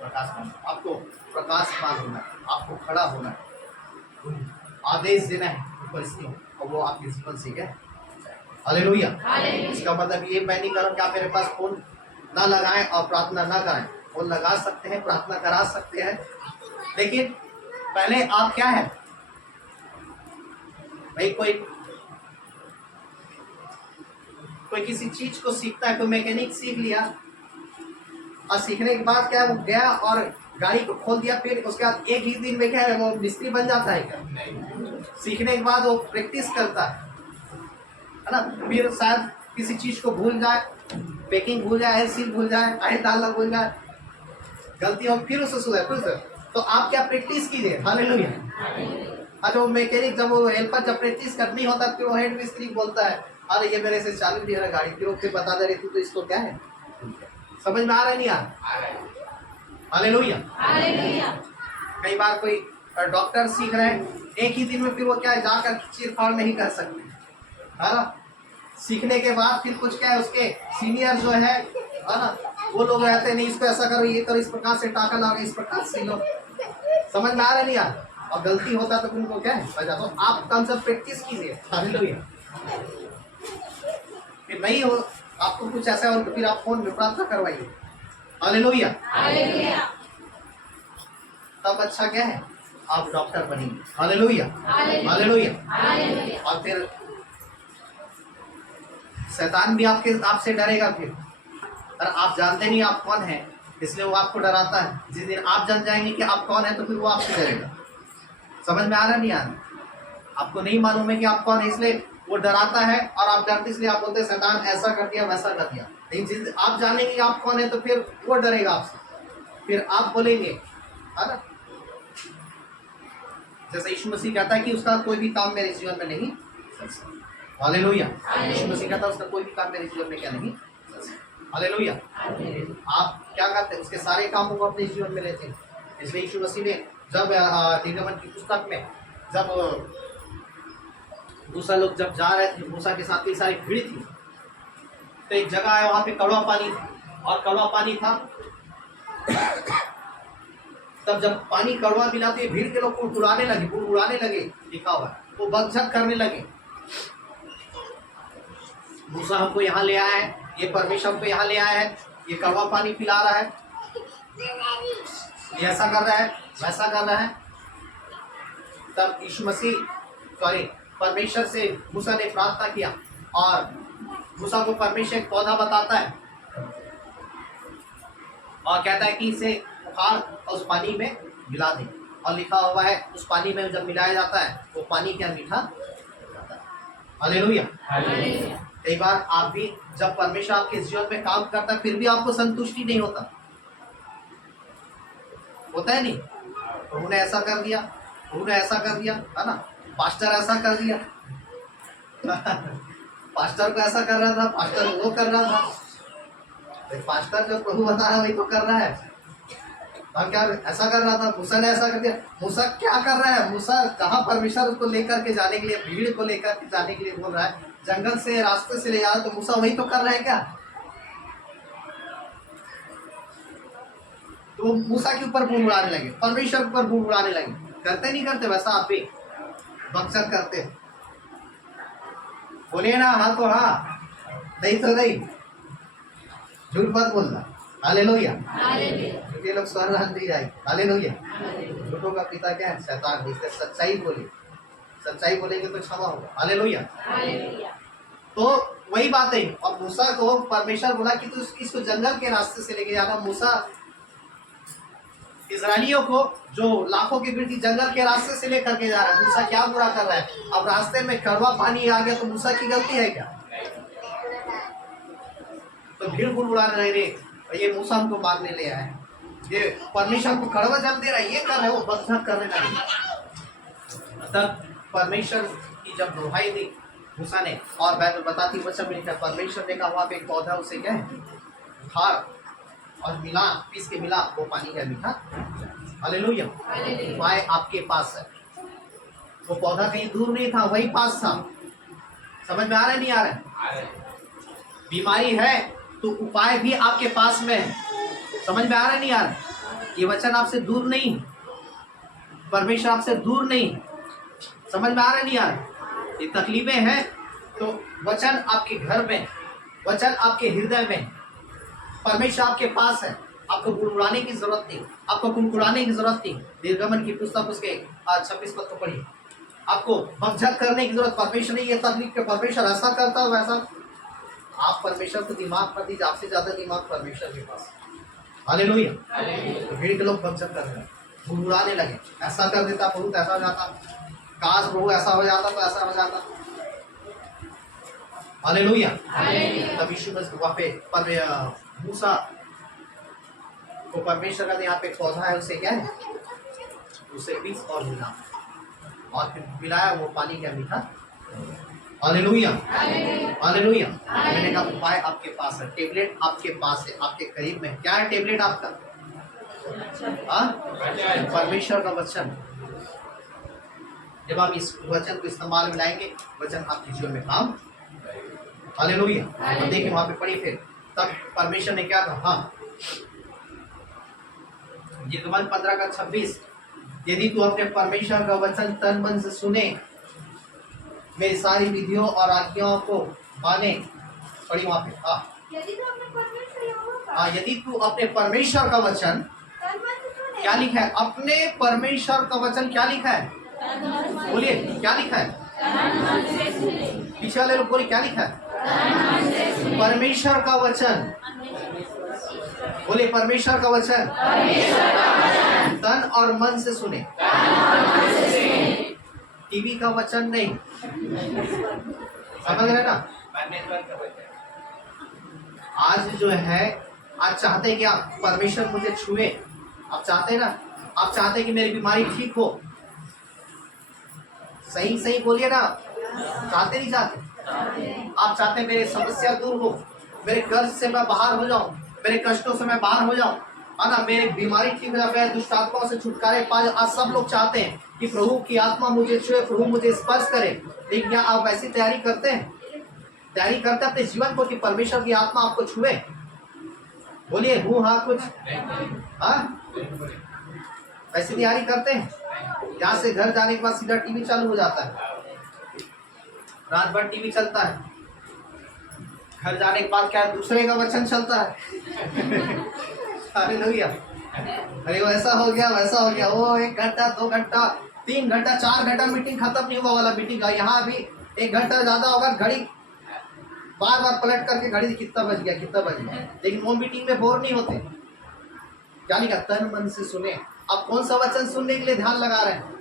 प्रकाशमान। आपको प्रकाशमान होना है, आपको खड़ा होना है, आदेश देना है परिस्थितियों और वो आपके जीवन से क्या। हालेलुया। इसका मतलब ये मैं नहीं कर रहा कि आप मेरे पास फोन ना लगाएं और प्रार्थना ना करें। फोन लगा सकते हैं, प्रार्थना करा सकते हैं, लेकिन पहले आप क्या है भाई। कोई किसी चीज को सीखता है, कोई मैकेनिक सीख लिया और सीखने के बाद क्या वो गया और गाड़ी को खोल दिया, फिर उसके बाद एक ही दिन में क्या है वो मिस्त्री बन जाता है क्या? सीखने के बाद वो प्रैक्टिस करता है ना। फिर शायद किसी चीज को भूल जाए, पैकिंग भूल जाए, सील भूल जाए, आयत डालना भूल जाए, गलती हो, फिर उसे सुधार फिर से। तो आप क्या प्रैक्टिस कीजिए। हालेलुया। अच्छा वो मैकेनिक जब वो हेल्पर जब प्रैक्टिस करनी होता है, फिर वो हेड मिस्त्री बोलता है अरे ये मेरे से चालू नहीं हो रहा गाड़ी, फिर वो फिर बता दे रही तो इसको क्या है। समझ में आ रहा है नहीं आ रहा? हालेलुया। कई बार कोई डॉक्टर सीख रहे हैं एक ही दिन में, फिर वो क्या है जाकर चीर-फाड़ नहीं कर सकते है ना। सीखने के बाद फिर कुछ क्या है उसके सीनियर जो है ना, वो लोग रहते नहीं इसको ऐसा करो, ये करो, इस प्रकार से टाका लगाओ, इस प्रकार से लो। समझ में आ रहा नहीं यार? और गलती होता तो उनको क्या है बजा दो। आप कम से प्रैक्टिस कीजिए। हालेलुया। फिर नहीं हो आपको कुछ ऐसा हो तो फिर आप फोन में प्रार्थना करवाइए। हालेलुया। तब अच्छा क्या है आप डॉक्टर बनेंगे। हालेलुया। हालेलुया। और फिर शैतान भी आपसे डरेगा फिर, और आप जानते नहीं आप कौन है, इसलिए वो आपको डराता है। जिस दिन आप जान जाएंगे कि आप कौन है तो फिर वो आपसे डरेगा। समझ में आ रहा नहीं आ रहा? आपको नहीं मालूम है कि आप कौन है, इसलिए वो डराता है और आप डरते, इसलिए आप बोलते हैं शैतान ऐसा कर दिया वैसा कर दिया। लेकिन जिस आप जानेंगे कि आप कौन है तो फिर वो डरेगा आपसे, फिर आप बोलेंगे है ना। जैसे यीशु मसीह कहता है कि उसका कोई भी काम मेरे जीवन में नहीं। हालेलुया। यीशु मसीह कहता है उसका कोई भी काम मेरे जीवन में क्या नहीं। हालेलुया। आप क्या करते हैं उसके सारे कामों को अपने जीवन में लेते हैं। इसलिए यीशु मसीह ने जब निर्गमन की पुस्तक में जब मूसा लोग जब जा रहे थे, मूसा के साथ कई सारी भीड़ थी, तो एक जगह है वहां पे कड़वा पानी था, और कड़वा पानी था तब जब पानी कड़वा मिला तो ये भीड़ के लोग उड़ाने लगे, लिखा हुआ है, वो बकझक करने लगे। मूसा हमको यहाँ ले आया है, ये परमेश्वर हमको यहाँ ले आया है, ये कड़वा पानी पिला रहा है, ये ऐसा कर रहा है वैसा कर रहा है। तब यीशु मसीह परमेश्वर से मूसा ने प्रार्थना किया, और मूसा को परमेश्वर एक पौधा बताता है और कहता है कि इसे उखाड़ और उस पानी में मिला दे। और लिखा हुआ है उस पानी में जब मिलाया जाता है वो पानी क्या मीठा जाता है। हालेलुया। कई बार आप भी जब परमेश्वर आपके जीवन में काम करता है फिर भी आपको संतुष्टि नहीं होता है नहीं। उन्होंने ऐसा कर दिया, उन्होंने ऐसा कर दिया है ना, पास्टर ऐसा कर दिया पास्टर को ऐसा कर रहा था, पास्टर वो कर रहा था। पास्टर जो प्रभु बता रहा है वही तो कर रहा है। और क्या ऐसा कर रहा था, मूसा ने ऐसा कर दिया। मूसा क्या कर रहा है, मूसा कहाँ परमेश्वर उसको लेकर के जाने के लिए, भीड़ को लेकर के जाने के लिए बोल रहा है, जंगल से रास्ते से ले जा रहा है, तो मूसा वही तो कर रहा है क्या। तो मूसा के ऊपर बूम उड़ाने लगे, परमेश्वर के ऊपर बूम उड़ाने लगे। करते नहीं करते वैसा आप भी बकचक करते, बोले ना हाँ तो हाँ, नहीं तो नहीं, झूठ मत बोलना। हालेलुया। ये लोग स्वर्ग नहीं जाएंगे। हालेलुया। झूठों का पिता क्या है, शैतान। इसलिए सच्चाई बोले, सच्चाई बोलेंगे तो क्षमा होगा। हालेलुया। तो वही बात है। और मूसा को परमेश्वर बोला कि तू इसको जंगल के रास्ते से लेके जाना। मूसा इजरायलियों को जो लाखों की भीड़ थी जंगल के रास्ते से लेकर के जा रहा है। मूसा क्या बुरा कर रहा है, अब रास्ते में कड़वा पानी आ गया तो मूसा की गलती है क्या। तो भीड़ उड़ाने लगे, ये मूसा हमको मारने ले आया है, ये परमेश्वर को कड़वा जल दे रहा है, ये कर रहा है, वो बकझक करने लगे। तब परमेश्वर की जब दुहाई दी मूसा ने, और बाइबल बताती वचन में लिखा परमेश्वर ने कहा वहाँ पे एक पौधा उसे क्या है उखाड़ और मिला, पीस के मिला, वो पानी का मीठा। हालेलुया। उपाय आपके पास है। वो पौधा कहीं दूर नहीं था, वही पास था। समझ में आ रहा है नहीं आ रहा है? बीमारी है तो उपाय भी आपके पास में है। समझ में आ रहा है नहीं आ रहा है? ये वचन आपसे दूर नहीं, परमेश्वर आपसे दूर नहीं। समझ में आ रहा है नहीं आ रहा है? ये तकलीफें हैं तो वचन आपके घर में, वचन आपके हृदय में, परमेश्वर आपके पास है। आपको गुड़गुड़ाने की जरूरत नहीं, आपको कुड़कुड़ाने की जरूरत नहीं। निर्गमन की पुस्तक उसके 26 पद को पढ़िए। आपको भगझक करने की जरूरत, परमेश्वर ने ये तकलीफ के परमेश्वर ऐसा करता है वैसा। आप परमेश्वर को दिमाग मत दीजिए, आपसे ज्यादा दिमाग परमेश्वर के पास। हालेलुया। तो भीड़ के लोग भगझक कर रहे हैं, गुड़गुड़ाने लगे, ऐसा कर देता प्रभु तो ऐसा हो जाता, काश प्रभु ऐसा हो जाता तो ऐसा हो जाता। हालेलुया। तब यीशु मसीह वहाँ पे मूसा को परमेश्वर का यहाँ पे पौधा है, उसे क्या है, उसे बीज और मिला और फिर मिलाया, वो पानी क्या मीठा। हालेलुया। हालेलुया। मैंने कहा उपाय आपके पास है, टेबलेट आपके पास है, आपके करीब में। क्या है टेबलेट आपका? परमेश्वर का वचन। जब आप इस वचन को इस्तेमाल में लाएंगे, वचन आपके जीवन में काम। हालेलुया। तो देखिए वहां पे पढ़ी फिर, तब परमेश्वर ने क्या कहा? हाँ, निर्गमन 15 का 26, यदि तू अपने परमेश्वर का वचन तन मन से सुने, मेरी सारी विधियों और आज्ञाओं को माने। पढ़ी वहां पे। हाँ, यदि तू अपने परमेश्वर का वचन, क्या लिखा है? अपने परमेश्वर का वचन क्या लिखा है? बोलिए क्या लिखा है? पीछे वाले लोग बोलिए क्या लिखा है? परमेश्वर का वचन। बोले परमेश्वर का वचन तन और मन से सुने। टीवी का वचन नहीं, समझ रहे ना? आज जो है, आज चाहते क्या? परमेश्वर मुझे छुए। आप चाहते ना? आप चाहते कि मेरी बीमारी ठीक हो? सही सही बोलिए ना। चाहते नहीं चाहते? आप चाहते मेरी समस्या दूर हो, मेरे कर्ज से मैं बाहर हो जाऊं, मेरे कष्टों से मैं बाहर हो जाऊं, है ना, मेरी बीमारी ठीक हो जाए, मैं दुष्ट आत्माओं से छुटकारे पा जाऊं। आज सब लोग चाहते हैं कि प्रभु की आत्मा मुझे छुए, प्रभु मुझे स्पर्श करे। लेकिन क्या आप वैसी तैयारी करते हैं? तैयारी करते हैं अपने जीवन को कि परमेश्वर की आत्मा आपको छुए? बोलिए हूँ हाँ कुछ। हाँ, वैसी तैयारी करते हैं? यहाँ से घर जाने के बाद सीधा टीवी चालू हो जाता है, रात भर टीवी चलता है। घर जाने के बाद क्या दूसरे का वचन चलता है। हालेलुया। अरे वैसा हो गया, वैसा हो गया, वो 1 घंटा 2 घंटा 3 घंटा 4 घंटा मीटिंग खत्म नहीं हुआ वाला मीटिंग का। यहाँ अभी 1 घंटा ज्यादा होगा, घड़ी बार बार पलट करके घड़ी कितना बज गया, कितना बज गया। लेकिन वो मीटिंग में बोर नहीं होते। क्या लिखा? तन मन से सुने। आप कौन सा वचन सुनने के लिए ध्यान लगा रहे हैं?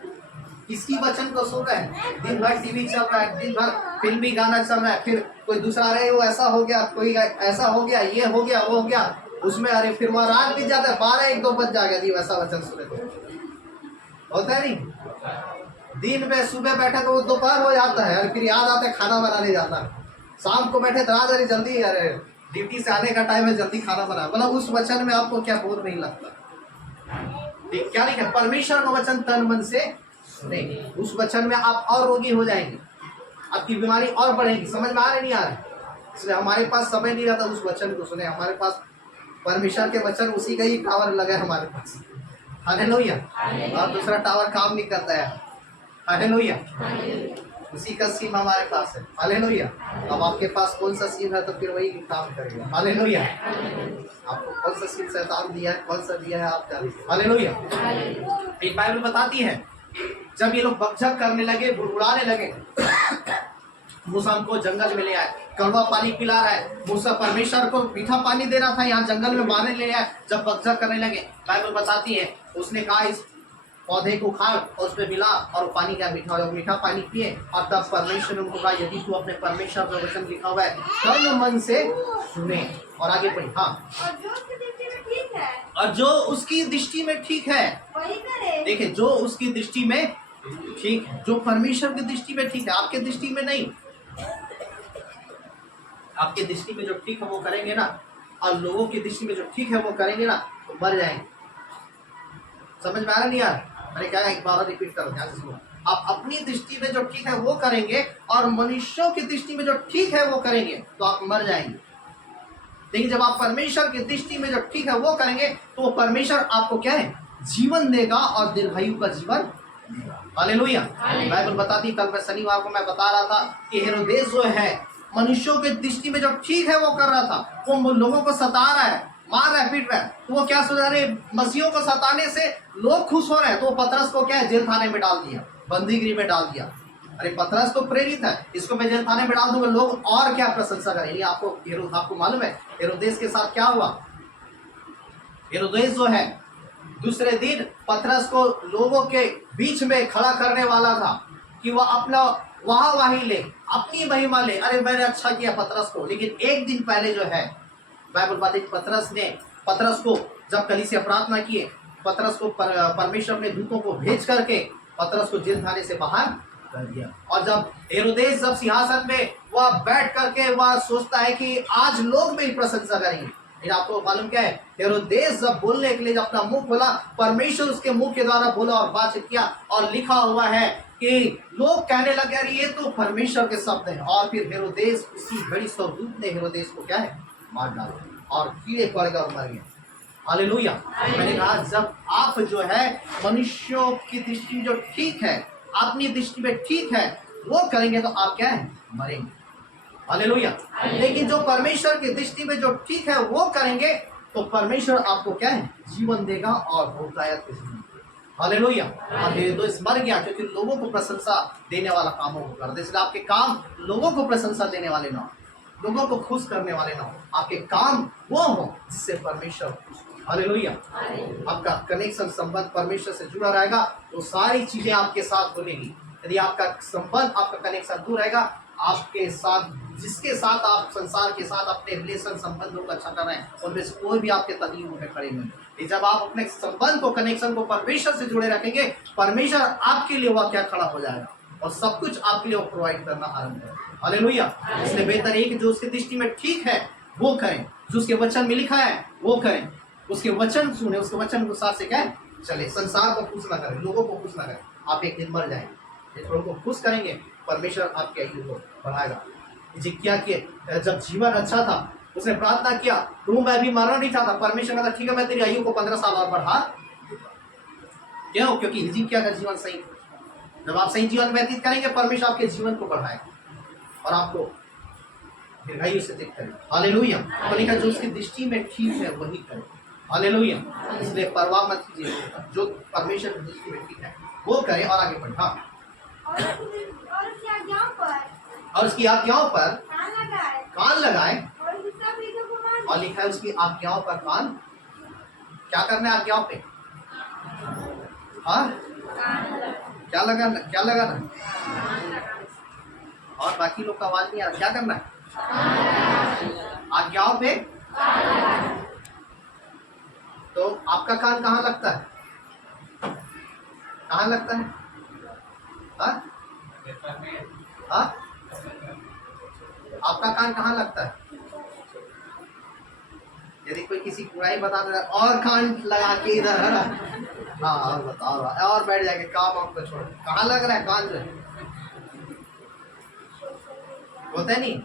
किसकी वचन को सुन रहे हैं? दिन भर टीवी चल रहा है, दिन भर फिल्मी गाना चल रहा है, फिर कोई दूसरा रहे वो ऐसा हो गया, कोई ऐसा हो गया, ये हो गया, वो हो गया, उसमें अरे फिर वह रात बीत जाता है, 12-1-2 बज जाएगा जी वैसा वचन सुने तो। होता है नहीं? दिन में सुबह बैठे तो वो दोपहर हो जाता है, अरे फिर याद आता है खाना बनाने जाता है। शाम को बैठे तो रात अरे जल्दी, अरे ड्यूटी से आने का टाइम है, जल्दी खाना बना। मतलब उस वचन में आपको क्या बोर नहीं लगता? क्या लिखा? परमेश्वर का वचन तन मन से नहीं, उस वचन में आप और रोगी हो जाएंगे, आपकी बीमारी और बढ़ेगी। समझ में आ रहे नहीं आ रहे? इसलिए हमारे पास समय नहीं रहता उस वचन को सुने। हमारे पास परमेश्वर के वचन, उसी का ही टावर लगा है हमारे पास। हालेलुया। और दूसरा टावर काम नहीं करता है। हालेलुया। उसी का सिम हमारे पास है। हालेलुया। अब आपके पास कौन सा सिम है तो फिर वही काम करेगा। हालेलुया। आपको कौन सा सिम शैतान दिया है, कौन सा दिया है, आप जानिए। हालेलुया। एक बाइबल बताती है जब ये लोग बकझक करने लगे, बुड़बुड़ाने लगे, मूसा को जंगल में ले आए, कड़वा पानी पिला रहा है। मूसा परमेश्वर को मीठा पानी दे रहा था, यहाँ जंगल में मारने ले आए। जब बकझक करने लगे, बाइबल बताती है उसने कहा इस पौधे को खा और उसमें मिला और पानी का मीठा हो, मीठा पानी पिए। और तब परमेश्वर ने उनको कहा यदि तू अपने परमेश्वर का वचन लिखा हुआ है तन मन से सुने। और आगे पढ़ी। हाँ, और जो उसकी दृष्टि में ठीक है वही करे। देखिए, जो उसकी दृष्टि में ठीक है, जो परमेश्वर की दृष्टि में ठीक है, आपके दृष्टि में नहीं। आपके दृष्टि में जो ठीक है वो करेंगे ना, और लोगों की दृष्टि में जो ठीक है वो करेंगे ना, तो मर जाएंगे। समझ में आ रहा नहीं यार? मैंने क्या एक बार रिपीट करो ध्यान से सुनो। आप अपनी दृष्टि में जो ठीक है वो करेंगे और मनुष्यों की दृष्टि में जो ठीक है वो करेंगे तो आप मर जाएंगे। लेकिन जब आप परमेश्वर की दृष्टि में जो ठीक है वो करेंगे तो वो परमेश्वर आपको क्या है, जीवन देगा और दीर्घायु का जीवन देगा। हालेलुया। बाइबल बताती, कल मैं शनिवार को मैं बता रहा था कि हेरोदेस जो है मनुष्यों के दृष्टि में जो ठीक है वो कर रहा था, वो लोगों को सता रहा है, मार रहा है, पीट रहा है, तो वो क्या सोच रहे, मसीहों को सताने से लोग खुश हो रहे हैं, तो पतरस को क्या है, जेल खाने में डाल दिया, बंदीगृह में डाल दिया। अरे पतरस तो प्रेरित है, इसको मैं जेल खाने में डाल दूंगा, लोग और क्या प्रशंसा करेंगे। आपको मालूम है हेरोदेस के साथ क्या हुआ। हेरोदेस जो है दूसरे दिन पतरस को लोगों के बीच में खड़ा करने वाला था कि वह अपना वाही ले, अपनी महिमा ले। अरे मैंने अच्छा किया पतरस को, लेकिन एक दिन पहले जो है बाइबल बताती पतरस को जब कलीसिया प्रार्थना किए, पतरस को परमेश्वर ने दूतों को भेज करके पतरस को जेल खाने से बाहर कर दिया। और जब हेरोदेस जब सिंहासन में वह बैठ करके वह सोचता है कि आज लोग मेरी प्रशंसा करेंगे, लेकिन आपको मालूम क्या है, हेरोदेस जब बोलने के लिए जब अपना मुंह खोला, परमेश्वर उसके मुंह के द्वारा बोला और बातचीत किया, और लिखा हुआ है कि लोग कहने लगे अरे ये तो परमेश्वर के शब्द हैं। और फिर हेरोदेस, उसी घड़ी स्वरूप ने हेरोदेस को क्या है, मार डाला और कीड़े पड़ गए और मर गए। हालेलुया। मैंने कहा जब आप जो है मनुष्यों की दृष्टि में जो ठीक है, अपनी दृष्टि में ठीक है वो करेंगे तो आप क्या है, मरेंगे। हालेलुया। लेकिन जो परमेश्वर की दृष्टि में जो ठीक है वो करेंगे तो परमेश्वर आपको क्या है, जीवन देगा और बहुतायत के जीवन। हालेलुया। अब हेरोदेस मर गया क्योंकि लोगों को प्रशंसा देने वाला कामों को करते, इसलिए आपके काम लोगों को प्रशंसा देने वाले ना हो, लोगों को खुश करने वाले ना हो, आपके काम वो हो जिससे परमेश्वर खुश हो। हालेलुया। आपका कनेक्शन संबंध परमेश्वर से जुड़ा रहेगा तो सारी चीजें आपके साथ बनेगी। यदि आपका संबंध, आपका कनेक्शन दूर रहेगा, आपके साथ जिसके साथ आप संसार के साथ अपने रिलेशन संबंधों का अच्छा कर रहे हैं उनमें से कोई भी आपके तकलीफ में खड़े नहीं। जब आप अपने संबंध को, कनेक्शन को परमेश्वर से जुड़े रखेंगे, परमेश्वर आपके लिए वह क्या खड़ा हो जाएगा और सब कुछ आपके लिए प्रोवाइड करना आरंभ करेगा। हालेलुया। इसलिए बेहतर है कि जो उसकी दृष्टि में ठीक है वो करें, जो उसके वचन में लिखा है वो करें, उसके वचन सुने, उसके वचन अनुसार से क्या चले, संसार को खुश ना करें, लोगों को खुश ना करें। आप एक दिन मर जाएंगे, लोगों को खुश करेंगे, परमेश्वर आपके आयु को बढ़ाएगा। क्या किया, जब जीवन अच्छा था उसने प्रार्थना किया, तो मैं अभी मरना नहीं चाहता, परमेश्वर कहता ठीक है मैं तेरी आयु को 15 साल और बढ़ा। क्यों? क्योंकि हिजकिय्याह का जीवन सही था। जब आप सही जीवन व्यतीत करेंगे परमेश्वर आपके जीवन को बढ़ाएगा और आपको दीर्घायु से तृप्त करेगा। हालेलुया। तो लिखा जो उसकी दृष्टि में ठीक है वही करे। हालेलुया। इसलिए परवाह मत कीजिए, जो परमेश्वर की दृष्टि में ठीक है वो करे और आगे बढ़े। हाँ, और उसकी आज्ञाओं पर कान लगाए और लिखा है उसकी आज्ञाओं पर कान, क्या करना है आज्ञाओं पे? हाँ, क्या लगाना? और बाकी लोग का आवाज नहीं आ रहा, क्या करना है? आज्ञाओं पे। तो आपका कान कहाँ लगता है? कहाँ लगता है? हाँ? हाँ? आपका कान कहाँ लगता है? यदि कोई किसी बुराई बता दे और कान लगा के इधर है ना, हाँ और बताओ और बैठ जाएंगे, काम आपको छोड़, कहाँ लग रहा है कान? जो होता है नहीं,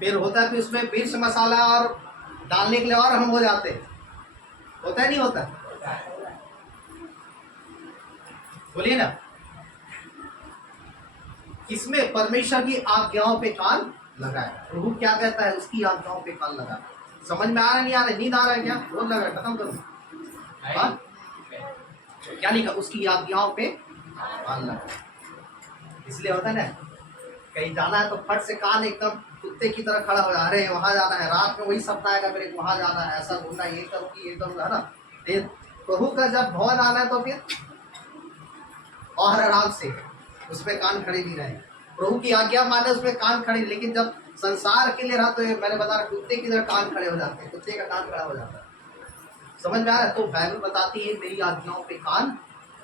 फिर होता है कि उसमें मिर्च मसाला और डालने के लिए और हम हो जाते, होता है नहीं होता? बोलिए ना, किसमें? परमेश्वर की आज्ञाओं पे कान लगाए। प्रभु क्या कहता है? उसकी आज्ञाओं पे कान लगाए। समझ में आ रहा है नहीं आ रहा? नींद आ रहा है क्या? रोज लगा, खत्म करो। हाँ, क्या लिखा? उसकी आज्ञाओं पे कान लगाए। इसलिए होता है ना, कहीं जाना है तो फट से कान एकदम कुत्ते की तरह खड़ा हो जा, अरे वहां जाना है, रात में वही सपना आएगा मेरे, वहां जाना है, ऐसा घूमना, ये करूँगी, ये करूँगा, है ना। प्रभु का जब भवन आना है तो फिर और आराम से उसमें कान खड़े नहीं रहे। प्रभु की आज्ञा माने उसमें कान खड़े, लेकिन जब संसार के लिए रहा तो मैंने बता रहा, कुत्ते की तरह कान खड़े हो जाते हैं, कुत्ते का कान खड़ा हो जाता है। समझ में आ रहा है? तो बाइबल बताती है मेरी आज्ञाओं पे कान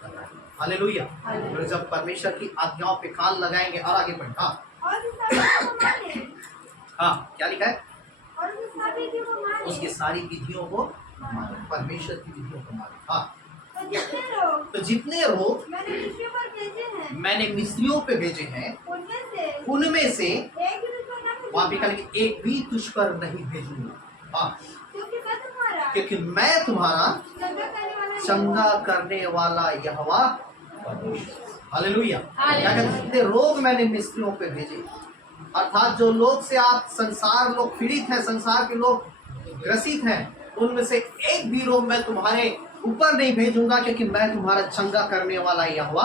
लगाए। हालेलुया। तो जब परमेश्वर की आज्ञाओं पे कान लगाएंगे और आगे बढ़े। हाँ, हाँ, क्या लिखा है? उसकी सारी विधियों को माने, परमेश्वर की विधियों को माने। हाँ, तो जितने रोग मैंने मिस्रियों पे भेजे हैं उनमें से वहां पे कहेंगे एक भी तुझ पर नहीं भेजूंगा। हाँ, क्योंकि मैं तुम्हारा चंगा करने वाला यहोवा हालेलुया। क्या कहते हैं? जितने रोग मैंने मिस्रियों पे भेजे, अर्थात जो लोग से आप संसार लोग पीड़ित हैं, संसार के लोग ग्रसित हैं, उनमें से एक भी रोग मैं तुम्हारे ऊपर नहीं भेजूंगा, क्योंकि मैं तुम्हारा चंगा करने वाला यहोवा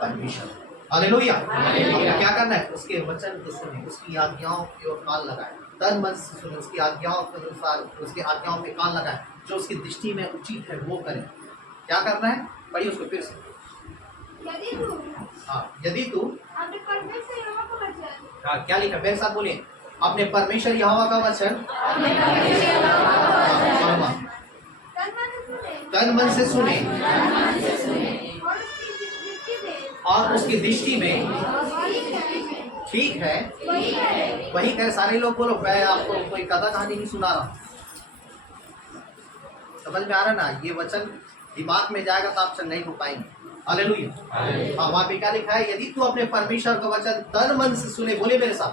परमेश्वर। हालेलुया। आपको क्या करना है? उसके वचन को सुने, उसकी आज्ञाओं की ओर कान लगाए, तन मन से सुने, उसकी आज्ञाओं के अनुसार उसकी आज्ञाओं पे कान लगाए, जो उसकी दृष्टि में उचित है वो करें। क्या करना है? पढ़िए उसको फिर से। यदि तू क्या लिखा? मेरे साथ बोलिए, अपने परमेश्वर यहोवा का वचन तन मन से सुने और उसकी दृष्टि में ठीक है वही करे। सारे लोग बोलो, मैं आपको कोई कथा कहानी नहीं सुना रहा। समझ में आ रहा ना? ये वचन दिमाग में जाएगा तो आप नहीं हो पाएंगे। हालेलुया। हाँ, वहाँ पे क्या लिखा है? यदि तू अपने परमेश्वर का वचन तन मन से सुने, बोले मेरे साथ,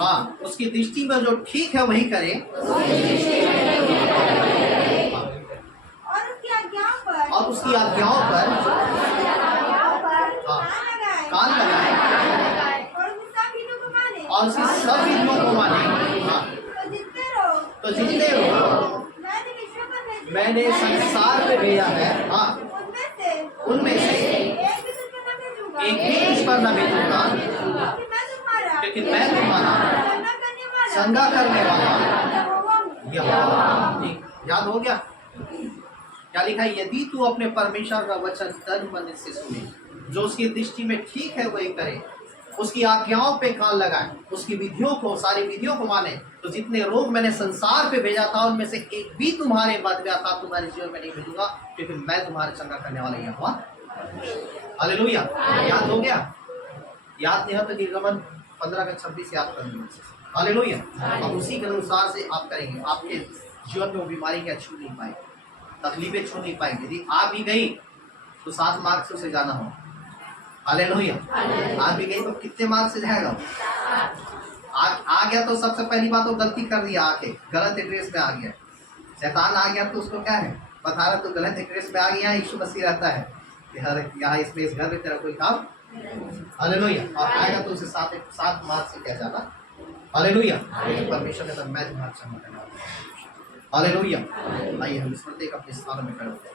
हाँ, उसकी दृष्टि में जो ठीक है वही करे और उसकी आज्ञाओं पर कान लगाए और उसकी सब विधियों को माने। तो जितने लोग मैंने संसार में भेजा है, हाँ, उनमें से एक भी तुझ पर न भेजूंगा, क्योंकि मैं तुम्हारा चंगा करने वाला यहोवा। ठीक, याद हो गया? क्या लिखा है? यदि तू अपने परमेश्वर का वचन तन मन से सुने, जो उसकी दृष्टि में ठीक है वही करे, उसकी आज्ञाओं पे कान लगाए, उसकी विधियों को, सारी विधियों को माने, तो जितने रोग मैंने संसार पे भेजा था उनमें से एक भी तुम्हारे मध्य में था तुम्हारे जीवन में नहीं भेजूंगा, क्योंकि मैं तुम्हारा चंगा करने वाला यहोवा। हालेलुया। याद हो गया? याद नहीं हो तो निर्गमन 15:26 याद कर लीजिए। हालेलुया। और उसी के अनुसार से आप करेंगे, आपके जीवन में वो बीमारी क्या छू नहीं पाएंगे, तकलीफें छू नहीं पाएंगे। यदि आ भी गई तो 7 मार्ग से उसे जाना हो। हालेलुया। आ भी गई तो कितने मार्ग से जाएगा? आ गया तो सबसे पहली बात तो गलती कर दिया, आके गलत एड्रेस में आ गया। शैतान आ गया तो उसको क्या है बता रहा, तो गलत एड्रेस में आ गया। यीशु मसीह रहता है कि हर यहाँ इसमें इस घर में तेरा कोई काम। हालेलुया। और आएगा तो उसे 7 मार्ग से क्या जाना। हालेलुया। परमेश्वर ने तो मैं तुम्हारा चंगा करने वाला हूं। हालेलुया। आइए हम स्मृति अपने स्थान में खड़े होते हैं।